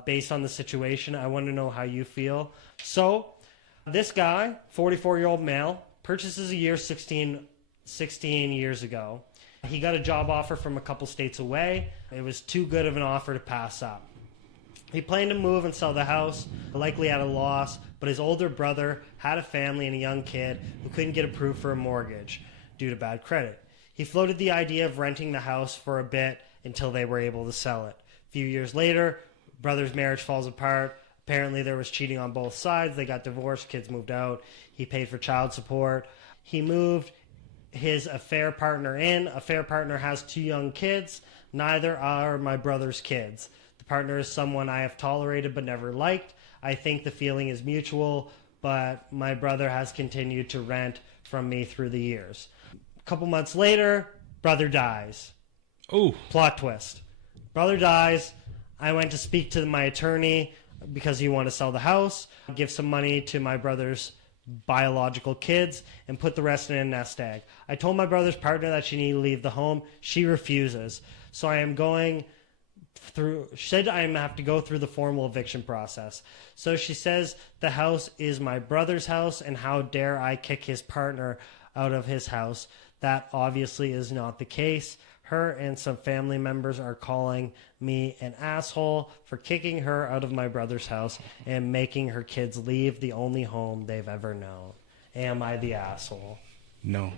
based on the situation. I want to know how you feel. So, this guy, 44-year-old male, purchases a year 16 years ago. He got a job offer from a couple states away. It was too good of an offer to pass up. He planned to move and sell the house, likely at a loss, but his older brother had a family and a young kid who couldn't get approved for a mortgage due to bad credit. He floated the idea of renting the house for a bit until they were able to sell it. A few years later, brother's marriage falls apart. Apparently there was cheating on both sides. They got divorced, kids moved out. He paid for child support. He moved his affair partner in. Affair partner has 2 young kids. Neither are my brother's kids. The partner is someone I have tolerated but never liked. I think the feeling is mutual, but my brother has continued to rent from me through the years. A couple months later, brother dies. Oh. Plot twist. Brother dies. I went to speak to my attorney because he wanted to sell the house, give some money to my brother's biological kids, and put the rest in a nest egg. I told my brother's partner that she needed to leave the home. She refuses. So I am going through, she said I have to go through the formal eviction process. So she says the house is my brother's house, and how dare I kick his partner out of his house. That obviously is not the case. Her and some family members are calling me an asshole for kicking her out of my brother's house and making her kids leave the only home they've ever known. Am I the asshole? No.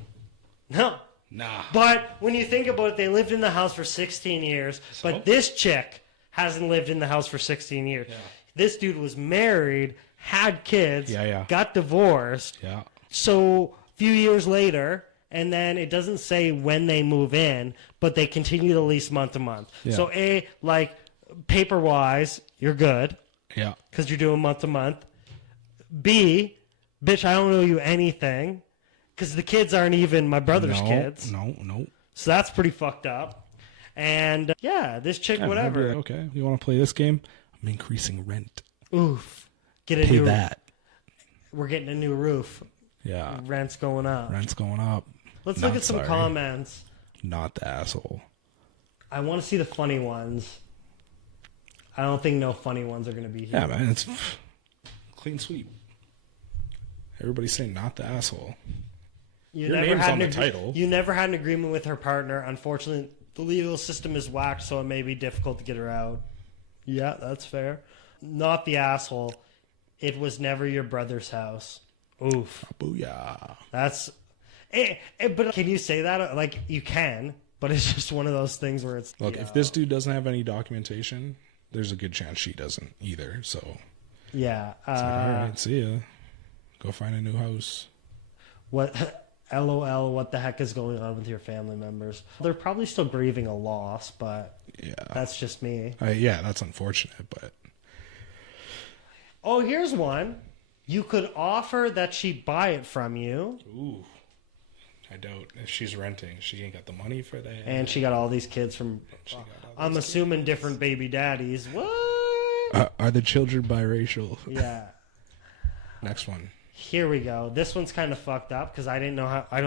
No. Nah. But when you think about it, they lived in the house for 16 years, but this chick hasn't lived in the house for 16 years. Yeah. This dude was married, had kids, got divorced. Yeah. So a few years later, and then it doesn't say when they move in, but they continue to lease month to month. Yeah. So A, like paper-wise, you're good Yeah. because you're doing month to month. B, bitch, I don't owe you anything because the kids aren't even my brother's kids. No. So that's pretty fucked up. And yeah, this chick, Yeah, whatever. I'd be like, okay, you want to play this game? I'm increasing rent. Oof. Get a Pay new. that. We're getting a new roof. Yeah. Rent's going up. Rent's going up. Let's Not look at some sorry. comments. Not the asshole. I want to see the funny ones. I don't think no funny ones are going to be here. Yeah, man, it's clean sweep. Everybody's saying not the asshole. You Your never name's had on an the title. You never had an agreement with her partner. Unfortunately, the legal system is whacked, so it may be difficult to get her out. Yeah, that's fair. Not the asshole. It was never your brother's house. Oof. Booyah. That's... but can you say that? Like, you can, but it's just one of those things where it's... Look, if this dude doesn't have any documentation, there's a good chance she doesn't either. So, Yeah. it's like, all right, see ya. Go find a new house. What... LOL, what the heck is going on with your family members? They're probably still grieving a loss, but Yeah. that's just me. Yeah, that's unfortunate, but... Oh, here's one. You could offer that she buy it from you. Ooh. I doubt if she's renting. She ain't got the money for that. And she got all these kids from, I'm assuming, different baby daddies. What? Are the children biracial? Yeah. Next one. Here we go. This one's kind of fucked up because I don't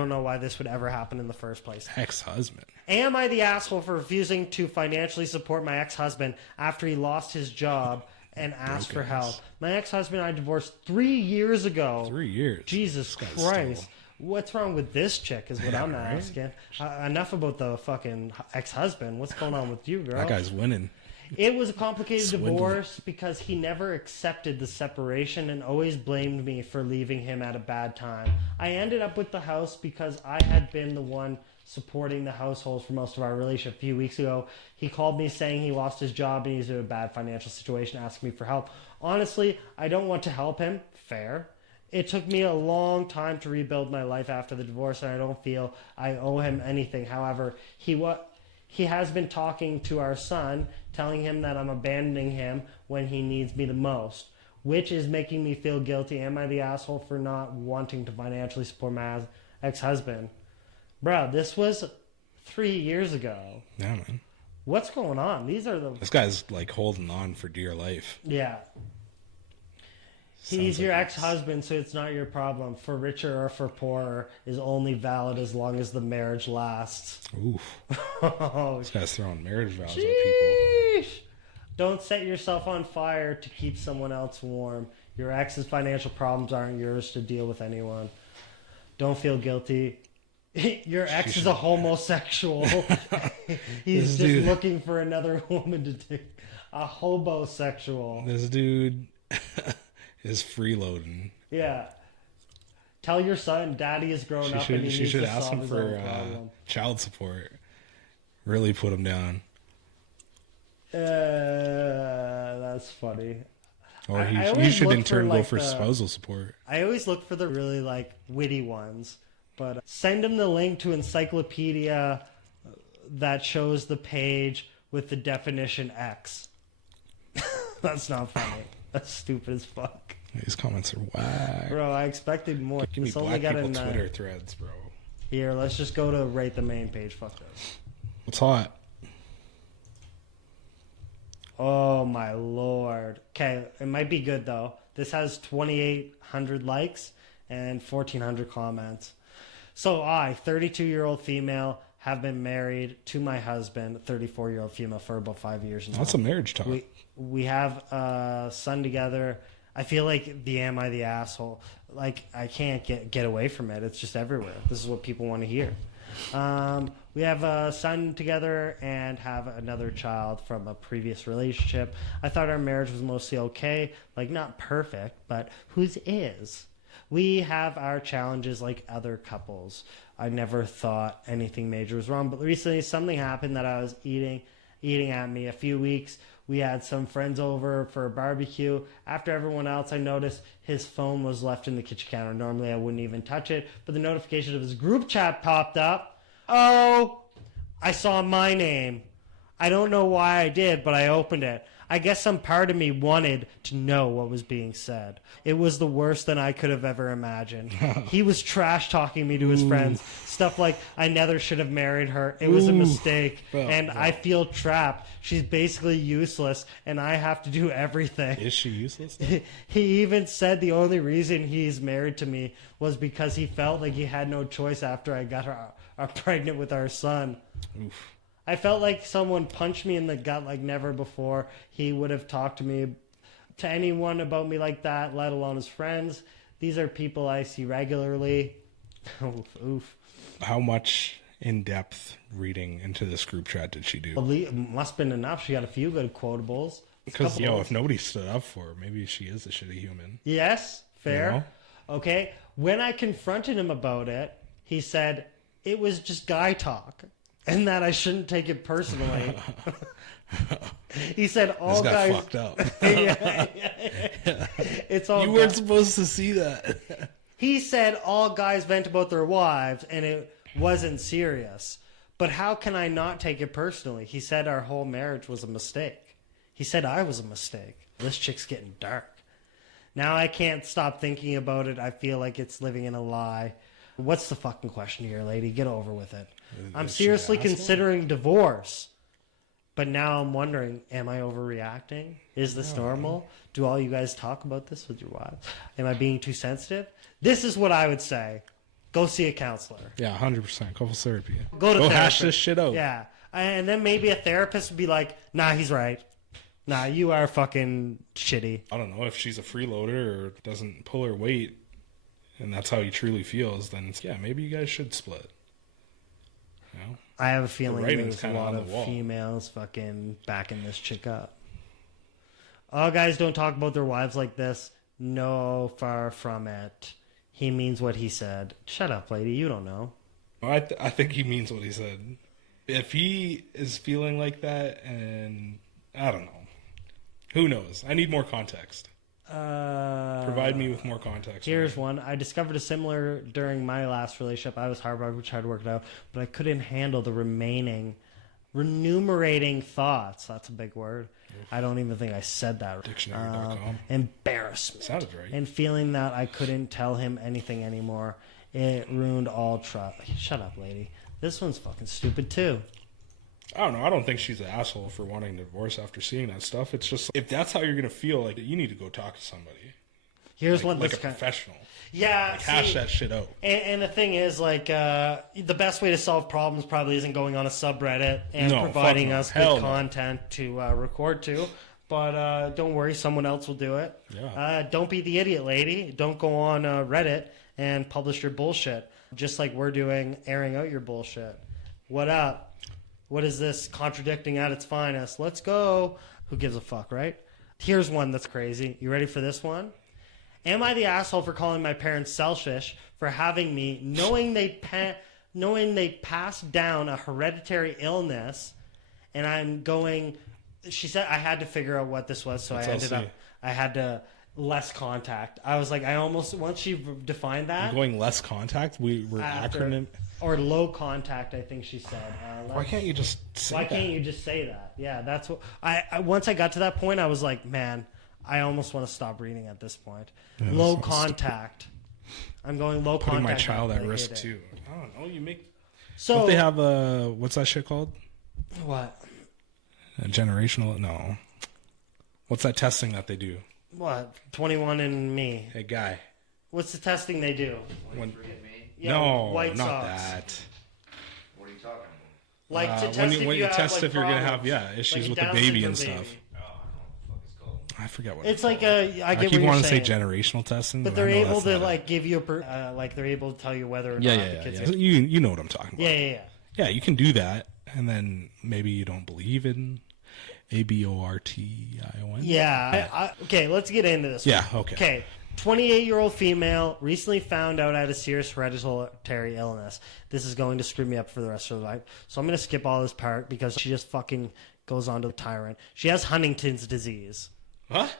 know why this would ever happen in the first place. Ex-husband. Am I the asshole for refusing to financially support my ex-husband after he lost his job and asked for help? My ex-husband and I divorced 3 years ago. 3 years. Jesus Christ. What's wrong with this chick is what I'm asking. Enough about the fucking ex-husband. What's going on with you, girl? That guy's winning. It was a complicated divorce because he never accepted the separation and always blamed me for leaving him at a bad time. I ended up with the house because I had been the one supporting the household for most of our relationship. A few weeks ago, he called me saying he lost his job and he's in a bad financial situation, asking me for help. Honestly, I don't want to help him. Fair. It took me a long time to rebuild my life after the divorce, and I don't feel I owe him anything. However, he has been talking to our son, telling him that I'm abandoning him when he needs me the most, which is making me feel guilty. Am I the asshole for not wanting to financially support my ex-husband? Bro, this was 3 years ago. Yeah, man. What's going on? This guy's like holding on for dear life. Yeah. He's your ex-husband, so it's not your problem. For richer or for poorer is only valid as long as the marriage lasts. Oof. This guy's throwing marriage vows at people. Don't set yourself on fire to keep someone else warm. Your ex's financial problems aren't yours to deal with anyone. Don't feel guilty. Your ex is a homosexual. He's just looking for another woman to take. A hobosexual. This dude... is freeloading. Yeah. Tell your son daddy is grown up and he should ask him for child support. Really put him down. That's funny. Or he should in turn go for spousal support. I always look for the really witty ones. But send him the link to encyclopedia that shows the page with the definition X. That's not funny. That's stupid as fuck. These comments are whack. Bro, I expected more. Give me black people Twitter threads, bro. Here, let's just go to rate the main page. Fuck this. What's hot? Oh, my lord. Okay, it might be good, though. This has 2,800 likes and 1,400 comments. So I, 32-year-old female, have been married to my husband, 34-year-old female, for about 5 years now. That's a marriage talk. We have a son together. I feel like am I the asshole? Like, I can't get away from it. It's just everywhere. This is what people want to hear. We have a son together and have another child from a previous relationship. I thought our marriage was mostly okay. Like, not perfect, but whose is? We have our challenges like other couples. I never thought anything major was wrong, but recently something happened that I was eating at me. A few weeks, we had some friends over for a barbecue. After everyone else, I noticed his phone was left in the kitchen counter. Normally, I wouldn't even touch it, but the notification of his group chat popped up. Oh, I saw my name. I don't know why I did, but I opened it. I guess some part of me wanted to know what was being said. It was the worst than I could have ever imagined. He was trash talking me to his friends. Stuff like, I never should have married her. It was a mistake. And I feel trapped. She's basically useless, and I have to do everything. Is she useless? He even said the only reason he's married to me was because he felt like he had no choice after I got her pregnant with our son. Oof. I felt like someone punched me in the gut like never before. He would have talked to anyone about me like that, let alone his friends. These are people I see regularly. Oof. How much in-depth reading into this group chat did she do? It must have been enough. She got a few good quotables. Because, if nobody stood up for her, maybe she is a shitty human. Yes, fair. You know? Okay. When I confronted him about it, he said, it was just guy talk. And that I shouldn't take it personally. He said all this guys fucked up. Yeah. It's all you weren't supposed to see that. He said all guys vent about their wives and it wasn't serious. But how can I not take it personally? He said our whole marriage was a mistake. He said I was a mistake. This chick's getting dark. Now I can't stop thinking about it. I feel like it's living in a lie. What's the fucking question here, lady? Get over with it. I'm seriously considering divorce. But now I'm wondering, am I overreacting? Is this normal? Do all you guys talk about this with your wives? Am I being too sensitive? This is what I would say. Go see a counselor. Yeah, 100%. Couple therapy. Go hash this shit out. Yeah. And then maybe a therapist would be like, nah, he's right. Nah, you are fucking shitty. I don't know if she's a freeloader or doesn't pull her weight and that's how he truly feels, then yeah, maybe you guys should split. You know? I have a feeling there's a kinda lot on the of wall. females fucking backing this chick up. All guys don't talk about their wives like this. No, far from it. He means what he said. Shut up, lady. You don't know. I think he means what he said. If he is feeling like that, and I don't know. Who knows? I need more context. Provide me with more context. Here's one. I discovered a similar during my last relationship. I was hard, we tried to work it out, but I couldn't handle the remunerating thoughts. That's a big word. I don't even think I said that. Dictionary.com. Embarrassment. Sounded right. And feeling that I couldn't tell him anything anymore. It ruined all trust. Shut up, lady. This one's fucking stupid, too. I don't know. I don't think she's an asshole for wanting a divorce after seeing that stuff. It's just, if that's how you're going to feel, like, you need to go talk to somebody. Here's like, one like that's a professional. Yeah. Like, hash that shit out. And the thing is, like, the best way to solve problems probably isn't going on a subreddit and providing us good content to record to. But don't worry, someone else will do it. Yeah. Don't be the idiot, lady. Don't go on Reddit and publish your bullshit. Just like we're doing, airing out your bullshit. What up? What is this contradicting at its finest? Let's go. Who gives a fuck, right? Here's one that's crazy. You ready for this one? Am I the asshole for calling my parents selfish for having me, knowing they passed down a hereditary illness, and I'm going... She said I had to figure out what this was, so I had to less contact. I was like, I almost, once she defined that... Going less contact? We're acronym... Or low contact, I think she said. Why can't you just say that? Why can't you just say that? Yeah, that's what... I once I got to that point, I was like, man, I almost want to stop reading at this point. Yeah, low contact. I'm going low contact. Putting my child at risk, too. I don't know. You make... So... Don't they have a... What's that shit called? What? A generational... No. What's that testing that they do? What? 21 and me. Hey, guy. What's the testing they do? Yeah, no, White not Sox. That. What are you talking about? Like to test when you test have, if you're gonna have issues with the baby and stuff. Oh, I don't know what the fuck it's called. I forget what it's like. I keep wanting to say generational testing, but they're able to like give you like they're able to tell you whether or not the kids. Yeah. You know what I'm talking about. Yeah. Yeah, you can do that, and then maybe you don't believe in abortion. Yeah. Okay, let's get into this. Yeah. one. Okay. 28-year-old female recently found out I had a serious hereditary illness. This is going to screw me up for the rest of her life. So I'm going to skip all this part because she just fucking goes on to the tyrant. She has Huntington's disease. What?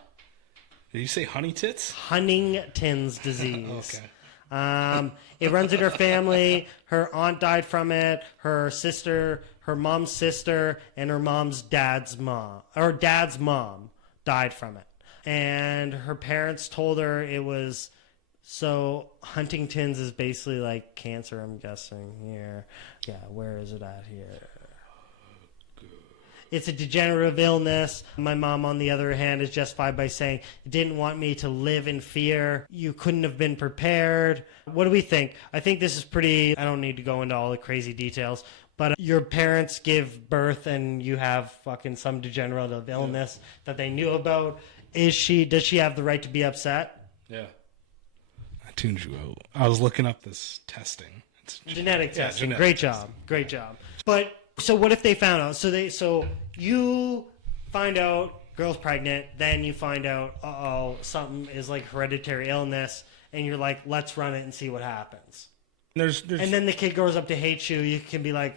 Did you say honey tits? Huntington's disease. Okay. It runs in her family. Her aunt died from it. Her sister, her mom's sister, and her dad's mom died from it. And her parents told her it was... So Huntington's is basically like cancer, I'm guessing, here. Yeah, where is it at here? It's a degenerative illness. My mom, on the other hand, is justified by saying, didn't want me to live in fear. You couldn't have been prepared. What do we think? I think this is pretty... I don't need to go into all the crazy details, but your parents give birth and you have fucking some degenerative illness that they knew about. Does she have the right to be upset? Yeah. I tuned you out. I was looking up this testing. It's genetic testing. Great job. But so what if they found out? So you find out girl's pregnant, then you find out something is like hereditary illness, and you're like, let's run it and see what happens. And then the kid grows up to hate you. You could be like,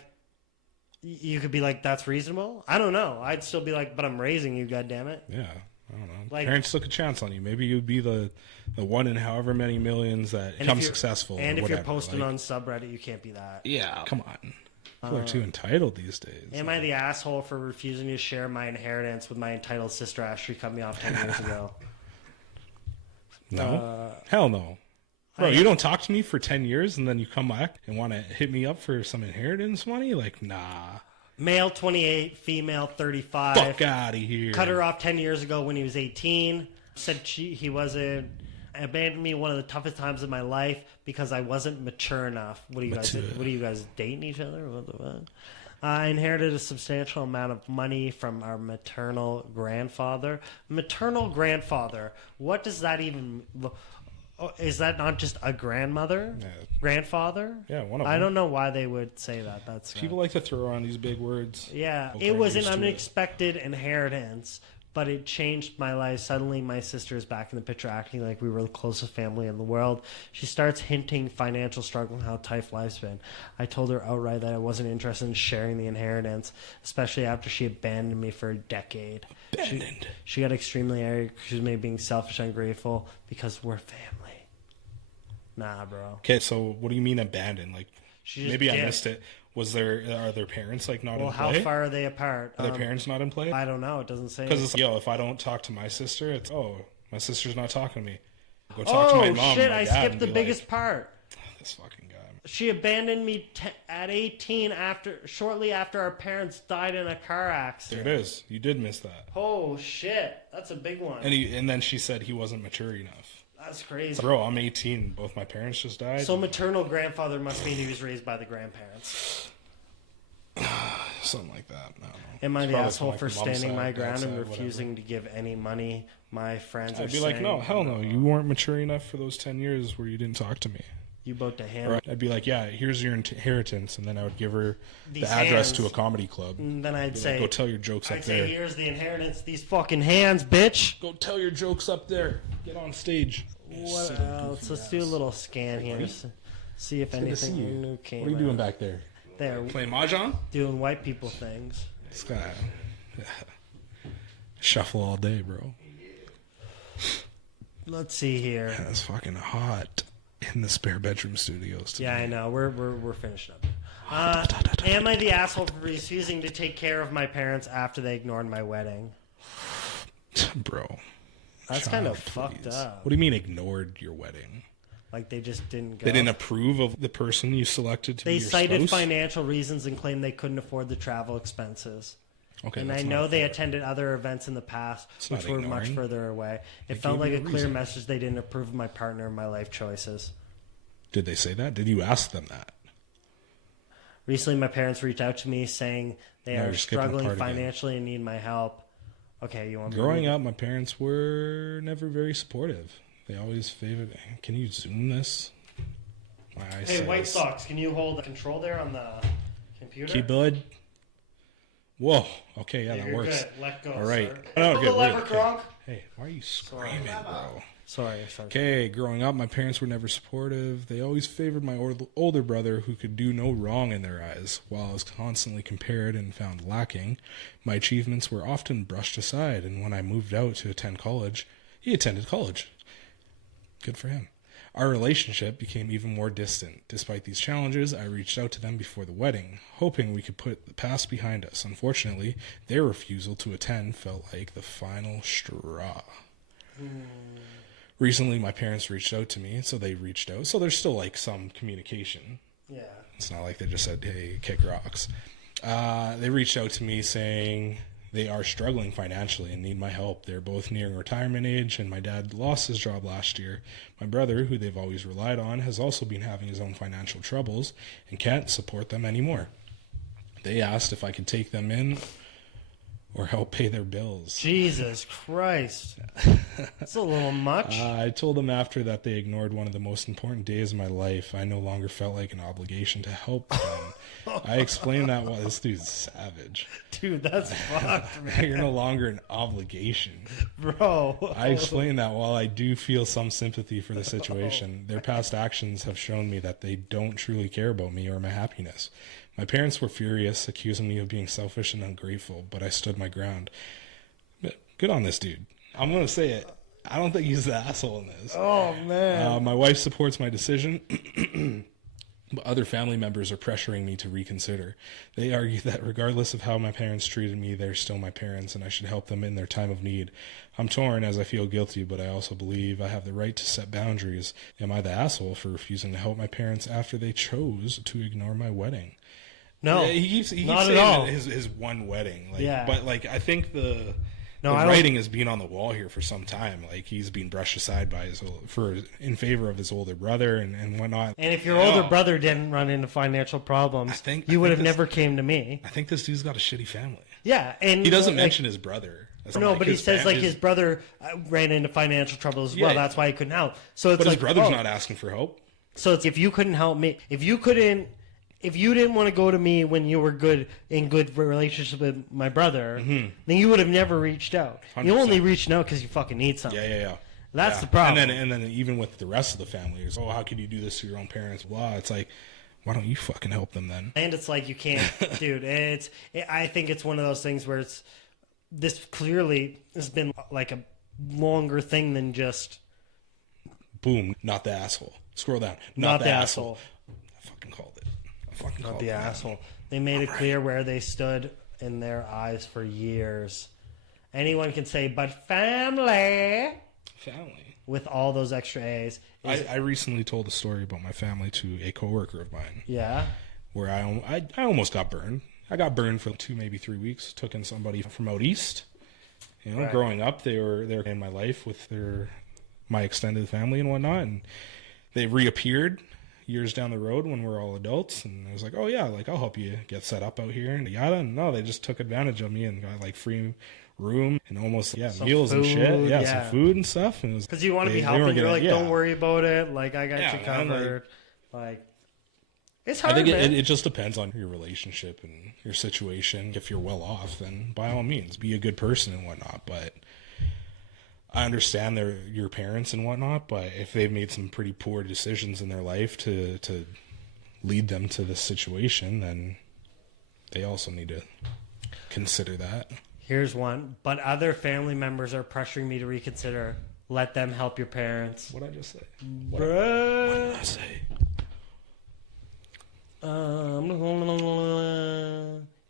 that's reasonable. I don't know. I'd still be like, but I'm raising you, goddammit. Yeah. I don't know. Like, parents took a chance on you. Maybe you'd be the one in however many millions that become successful. And if you're posting on subreddit, you can't be that. Yeah, come on. People are too entitled these days. Am I the asshole for refusing to share my inheritance with my entitled sister after she cut me off 10 years ago? No. Hell no. Bro, you don't talk to me for 10 years and then you come back and want to hit me up for some inheritance money? Like, nah. Male 28, female 35. Fuck out of here. Cut her off 10 years ago when he was 18. Said he wasn't. Abandoned me one of the toughest times of my life because I wasn't mature enough. What are you guys dating each other? What the fuck? I inherited a substantial amount of money from our maternal grandfather. Maternal grandfather. What does that even look? Oh, is that not just a grandmother? Yeah. Grandfather? Yeah, one of them. I don't know why they would say that. That's People like to throw around these big words. Yeah, Okay, it was I'm an used to it. unexpected inheritance, but it changed my life. Suddenly, my sister is back in the picture, acting like we were the closest family in the world. She starts hinting financial struggle and how tough life's been. I told her outright that I wasn't interested in sharing the inheritance, especially after she abandoned me for a decade. Abandoned. She got extremely angry, accused me of being selfish and ungrateful because we're family. Nah, bro. Okay, so what do you mean abandoned? Like, She just maybe I dipped. missed it. Are their parents like not Well, in how play? far are they apart? Are their parents not in play? I don't know. It doesn't say. Because it's like, yo, if I don't talk to my sister, it's my sister's not talking to me. Go talk to my mom. Oh shit! My I dad, skipped and the be biggest like, part. this fucking guy. She abandoned me at 18 shortly after our parents died in a car There accident. it is. You did miss that. Oh shit, that's a big one. And then she said he wasn't mature enough. That's crazy. Bro, I'm 18. Both my parents just died. So maternal grandfather must mean he was raised by the grandparents. Something like that. I don't know. Am I It's the probably asshole from, for like, the mom's standing my side, ground dad's and side, refusing to give any money? My friends are I'd be like, saying, no, hell no. You weren't mature enough for those 10 years where you didn't talk to me. You both to hand Or I'd be like, yeah, here's your inheritance. And then I would give her These the address hands. to a comedy club. And then I'd Be say, like, go tell your jokes up I'd say, there. here's the inheritance. These fucking hands, bitch. Go tell your jokes up there. Get on stage. What Silly, else? goofy Let's do a ass. little scan here. See if Good to see anything you. new came What are you doing out. back there? There, Playing Mahjong? doing white people things. This guy. Shuffle all day, bro. Let's see here. Man, it's fucking hot in the spare bedroom studios today. Yeah, I know. We're finishing up. Am I the asshole for refusing to take care of my parents after they ignored my wedding? Bro. That's kind of fucked up. What do you mean ignored your wedding? Like they just didn't go. They didn't approve of the person you selected to They be your cited spouse? financial reasons and claimed they couldn't afford the travel expenses. Okay, And I that's know not they fair. attended other events in the past, It's which not were much ignoring. further away. It They felt gave like you a a clear reason. message they didn't approve of my partner and my life choices. Did they say that? Did you ask them that? Recently, my parents reached out to me saying they No, are you're skipping the struggling part again. financially and need my help. Okay, you want me to Growing read it? up, my parents were never very supportive. They always favored... Can you zoom this? My eyes Hey, says- White Sox, can you hold the control there on the computer? Keyboard. Whoa. Okay, yeah, that You're works. good. Let go, All right. sir. Oh, Pull good, the lever, weird. Okay. Gronk. Hey, why are you screaming, bro? Sorry. Okay, growing up, my parents were never supportive. They always favored my older brother, who could do no wrong in their eyes. While I was constantly compared and found lacking, my achievements were often brushed aside, and when I moved out to attend college, he attended college. Good for him. Our relationship became even more distant. Despite these challenges, I reached out to them before the wedding, hoping we could put the past behind us. Unfortunately, their refusal to attend felt like the final straw. Recently, my parents reached out to me, so they reached out. So there's still like some communication. Yeah. It's not like they just said, hey, kick rocks. They reached out to me saying they are struggling financially and need my help. They're both nearing retirement age, and my dad lost his job last year. My brother, who they've always relied on, has also been having his own financial troubles and can't support them anymore. They asked if I could take them in or help pay their bills. Jesus Christ. That's a little much. I told them after that they ignored one of the most important days of my life. I no longer felt like an obligation to help them. I explained that while this dude's savage. Dude, that's fucked, man. You're no longer an obligation. Bro. I explained that while I do feel some sympathy for the situation, their past actions have shown me that they don't truly care about me or my happiness. My parents were furious, accusing me of being selfish and ungrateful, but I stood my ground. But good on this dude. I'm going to say it. I don't think he's the asshole in this. Oh, man. My wife supports my decision. But other family members are pressuring me to reconsider. They argue that regardless of how my parents treated me, they're still my parents and I should help them in their time of need. I'm torn as I feel guilty, but I also believe I have the right to set boundaries. Am I the asshole for refusing to help my parents after they chose to ignore my wedding? No, Yeah, he keeps not saying at all. His one wedding. Like, Yeah. But like I think the I writing has been on the wall here for some time. Like he's been brushed aside by in favor of his older brother and whatnot. And if your older brother didn't run into financial problems, you would have never came to me. I think this dude's got a shitty family. Yeah, and He doesn't mention his brother. No, but he says like his brother ran into financial trouble as well. Yeah. That's why he couldn't help. So it's But like, his brother's not asking for help. So it's, if you couldn't help me, if you didn't want to go to me when you were in good relationship with my brother, then you would have never reached out. 100%. You only reached out because you fucking need something. Yeah. That's the problem. And then even with the rest of the family, it's, how could you do this to your own parents? Blah. It's like, why don't you fucking help them then? And it's like you can't, dude. I think it's one of those things where this clearly has been like a longer thing than just. Boom! Not the asshole. Scroll down. Not the asshole. I fucking called it. Not the asshole. They made it clear where they stood in their eyes for years. Anyone can say, but family. With all those extra A's. I recently told a story about my family to a coworker of mine. Yeah. Where I almost got burned. I got burned for 2, maybe 3 weeks. Took in somebody from out east. You know, growing up, they were in my life with my extended family and whatnot, and they reappeared years down the road when we're all adults, and I was like, oh yeah, like I'll help you get set up out here and yada. And no, they just took advantage of me and got like free room and almost some meals food, and shit, some food and stuff. Because you want to be helping, you're like, don't worry about it. Like I got you covered. Like it's hard. I think it just depends on your relationship and your situation. If you're well off, then by all means, be a good person and whatnot. But I understand they're your parents and whatnot, but if they've made some pretty poor decisions in their life to lead them to this situation, then they also need to consider that. Here's one. But other family members are pressuring me to reconsider. Let them help your parents. What'd I just say? What did I say?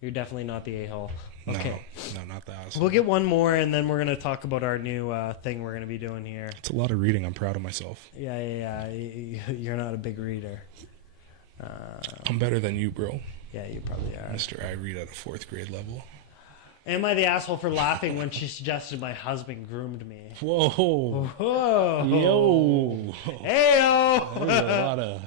You're definitely not the a-hole. Okay. No, not the asshole. We'll get one more, and then we're going to talk about our new thing we're going to be doing here. It's a lot of reading. I'm proud of myself. Yeah. You're not a big reader. I'm better than you, bro. Yeah, you probably are. Mister, I read at a 4th grade level. Am I the asshole for laughing when she suggested my husband groomed me? Whoa. Whoa. Yo. Heyo. There's a lot of...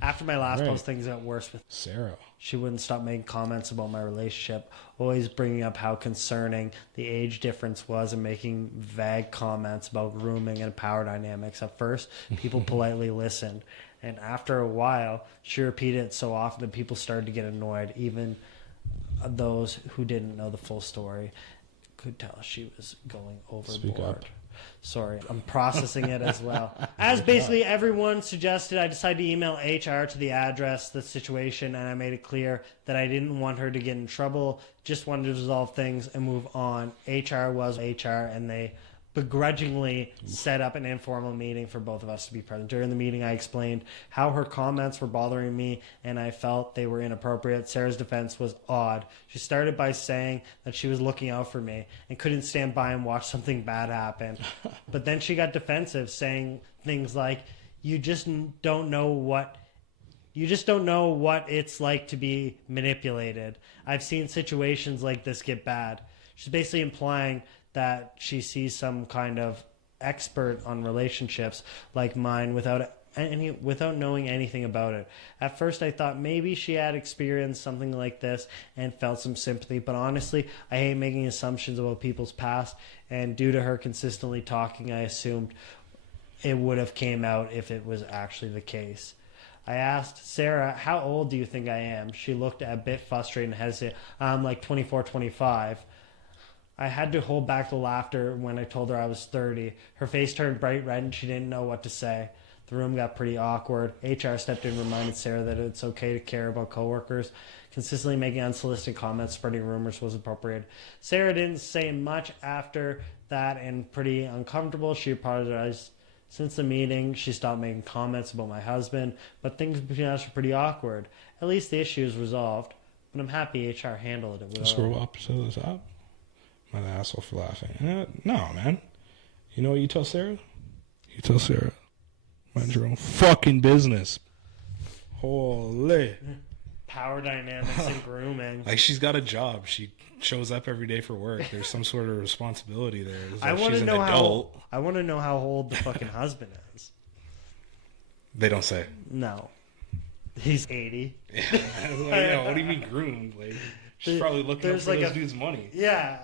After my last post, things got worse with Sarah. She wouldn't stop making comments about my relationship, always bringing up how concerning the age difference was and making vague comments about grooming and power dynamics. At first, people politely listened, and after a while, she repeated it so often that people started to get annoyed, even those who didn't know the full story could tell she was going overboard. Speak up. Sorry, I'm processing it as well. As basically everyone suggested, I decided to email HR to the address, the situation, and I made it clear that I didn't want her to get in trouble, just wanted to resolve things and move on. HR was HR, and they begrudgingly set up an informal meeting for both of us to be present. During the meeting, I explained how her comments were bothering me, and I felt they were inappropriate. Sarah's defense was odd. She started by saying that she was looking out for me and couldn't stand by and watch something bad happen. But then she got defensive, saying things like, you just don't know what it's like to be manipulated. I've seen situations like this get bad. She's basically implying that she sees some kind of expert on relationships like mine without knowing anything about it. At first I thought maybe she had experienced something like this and felt some sympathy, but honestly, I hate making assumptions about people's past, and due to her consistently talking, I assumed it would have came out if it was actually the case. I asked Sarah, how old do you think I am? She looked a bit frustrated and hesitant. I'm like 24, 25. I had to hold back the laughter when I told her I was 30. Her face turned bright red and she didn't know what to say. The room got pretty awkward. HR stepped in and reminded Sarah that it's okay to care about coworkers. Consistently making unsolicited comments, spreading rumors was appropriate. Sarah didn't say much after that and pretty uncomfortable. She apologized Since the meeting, she stopped making comments about my husband, but things between us are pretty awkward. At least the issue is resolved, but I'm happy HR handled it well. Scroll up to the top. I'm an asshole for laughing. No, man. You know what you tell Sarah? You tell Sarah, mind your own fucking business. Holy. Power dynamics and grooming. Like, she's got a job. She shows up every day for work. There's some sort of responsibility there. It's I like want she's to an know adult. how. I want to know how old the fucking husband is. They don't say. No, he's 80. Yeah, like, what do you mean groomed? Like, she's probably looking up for like this dude's money. Yeah,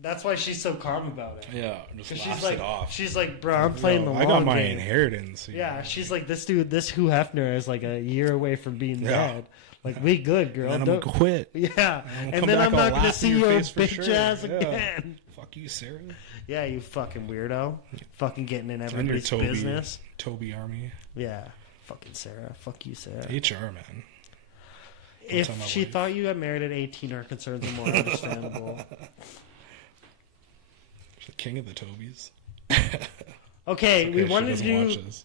that's why she's so calm about it. Yeah, just laughs She's like, it off. she's like, bro, I'm playing the long I got my game. inheritance. Yeah, she's like, this dude, this Hugh Hefner is like a year away from being dead. Like, we good, girl. And I'm gonna quit. Yeah, And and then I'm not gonna see your bitch sure. ass Yeah. again. Fuck you, Sarah. Yeah, you fucking weirdo. Fucking getting in Join your everybody's Toby, business. Toby army. Yeah, fucking Sarah. Fuck you, Sarah. HR, man. If tell my she wife. thought you got married at 18, her concerns are more understandable. She's the king of the Tobies. Okay, we she wanted to doesn't do. watch this.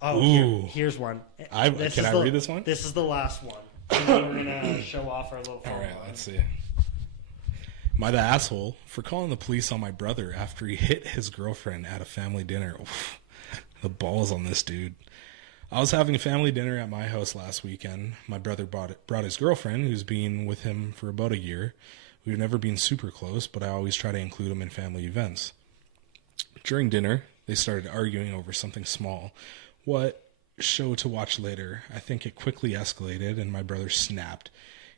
Oh, Ooh. here's one. Can I read this one? This is the last one. And then we're gonna show off our little phone All right, line. let's see. Am I the asshole for calling the police on my brother after he hit his girlfriend at a family dinner? Oof, the balls on this dude. I was having a family dinner at my house last weekend. My brother brought his girlfriend, who's been with him for about a year. We've never been super close, but I always try to include him in family events. During dinner, they started arguing over something small. What show to watch later? I think it quickly escalated, and my brother snapped.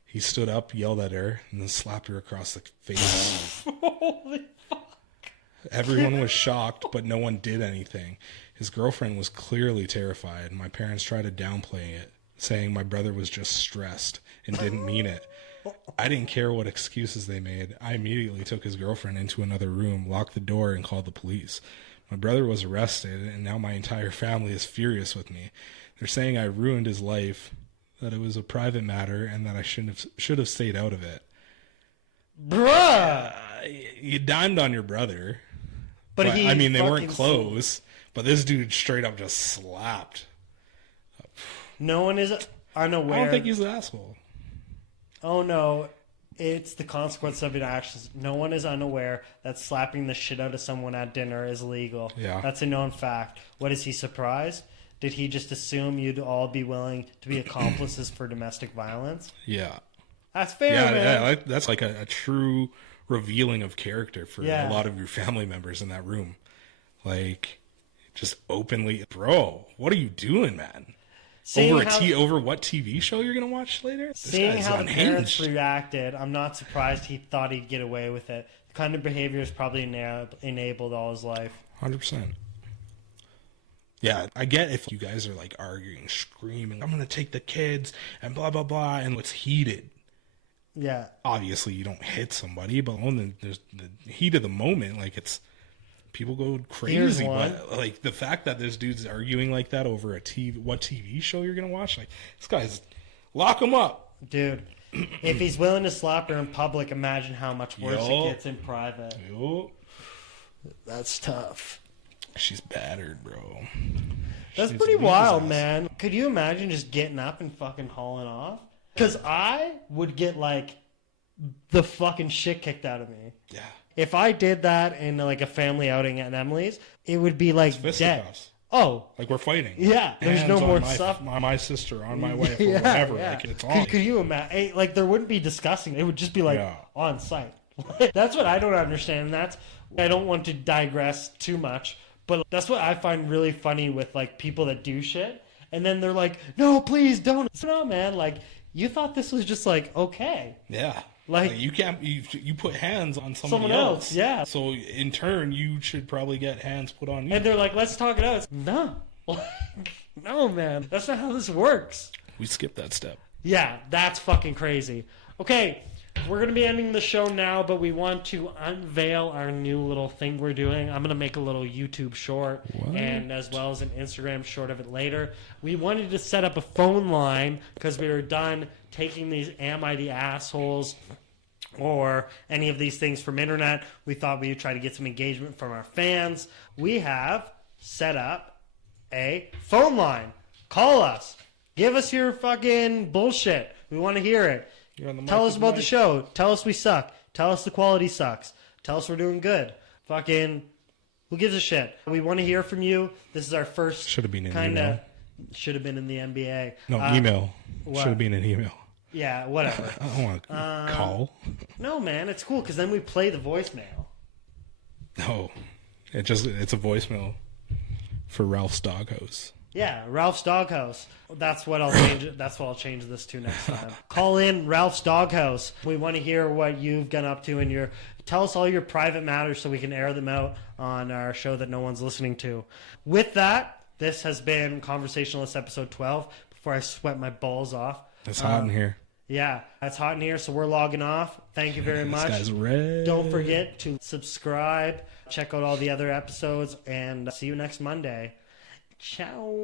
He stood up, yelled at her, and then slapped her across the face. Holy fuck. Everyone was shocked, but no one did anything. His girlfriend was clearly terrified. My parents tried to downplay it, saying my brother was just stressed and didn't mean it. I didn't care what excuses they made. I immediately took his girlfriend into another room, locked the door, and called the police. My brother was arrested, and now my entire family is furious with me. They're saying I ruined his life, that it was a private matter, and that I should have stayed out of it. Bruh! You dimed on your brother. But he I mean, they weren't fucking close, but this dude straight up just slapped. No one is unaware. I don't think he's an asshole. Oh no, it's the consequence of your actions. No one is unaware that slapping the shit out of someone at dinner is illegal. Yeah. That's a known fact. What, is he surprised? Did he just assume you'd all be willing to be accomplices for domestic violence? Yeah. That's fair, Yeah, man. yeah, that's like a true revealing of character for Yeah. a lot of your family members in that room. Like, just openly, bro, what are you doing, man? Over what TV show you're gonna watch later? This Seeing guy's how the parents unhinged. reacted, I'm not surprised he thought he'd get away with it. The kind of behavior is probably enabled all his life. 100%. Yeah, I get if you guys are like arguing, screaming, I'm gonna take the kids and blah blah blah, and it's heated. Yeah. Obviously, you don't hit somebody, but when there's the heat of the moment, like it's people go Here's crazy. one. But like the fact that this dude's arguing like that over what TV show you're gonna watch, like this guy's lock him up, Dude, if he's willing to slap her in public, imagine how much worse Yo. it gets in private. Yo, That's tough. she's battered, bro. That's She's pretty beat his wild, ass. man. Could you imagine just getting up and fucking hauling off? Because I would get, like, the fucking shit kicked out of me. Yeah, If I did that in, like, a family outing at Emily's, it would be, like, dead. fisticuffs. Oh, Like we're fighting. yeah. There's Hands no on more my, stuff. on my sister, on my wife, or whatever. yeah. Like it's on. Could you imagine? Like, there wouldn't be discussing. It would just be, like, Yeah. on site. That's what I don't understand. I don't want to digress too much, but that's what I find really funny with, like, people that do shit. And then they're like, no, please don't. No, man. Like, you thought this was just, like, okay. Yeah. Like, you can't you put hands on Someone else, yeah. So in turn, you should probably get hands put on you. and they're like, let's talk it out. It's, no. No, man. That's not how this works. We skipped that step. Yeah, that's fucking crazy. Okay, we're going to be ending the show now, but we want to unveil our new little thing we're doing. I'm going to make a little YouTube short and as well as an Instagram short of it later. We wanted to set up a phone line because we were done taking these Am I the Assholes or any of these things from internet. We thought we would try to get some engagement from our fans. We have set up a phone line. Call us. Give us your fucking bullshit. We want to hear it. You're on the mic Tell with us about the Mike. show. Tell us we suck. Tell us the quality sucks. Tell us we're doing good. Fucking, who gives a shit? We want to hear from you. This is our first Should have been an kind of email. should have been in the NBA. No, email. what? Should have been an email. Yeah, whatever. I don't want to call. No, man, it's cool because then we play the voicemail. No, it's a voicemail for Ralph's Doghouse. Yeah, Ralph's Doghouse. That's what I'll change. That's what I'll change this to next time. Call in Ralph's Doghouse. We want to hear what you've gone up to in tell us all your private matters so we can air them out on our show that no one's listening to. With that, this has been Conversationalist episode 12. Before I sweat my balls off. It's hot in here. Yeah, it's hot in here, so we're logging off. Thank you very much. This guy's red. Don't forget to subscribe, check out all the other episodes, and see you next Monday. Ciao.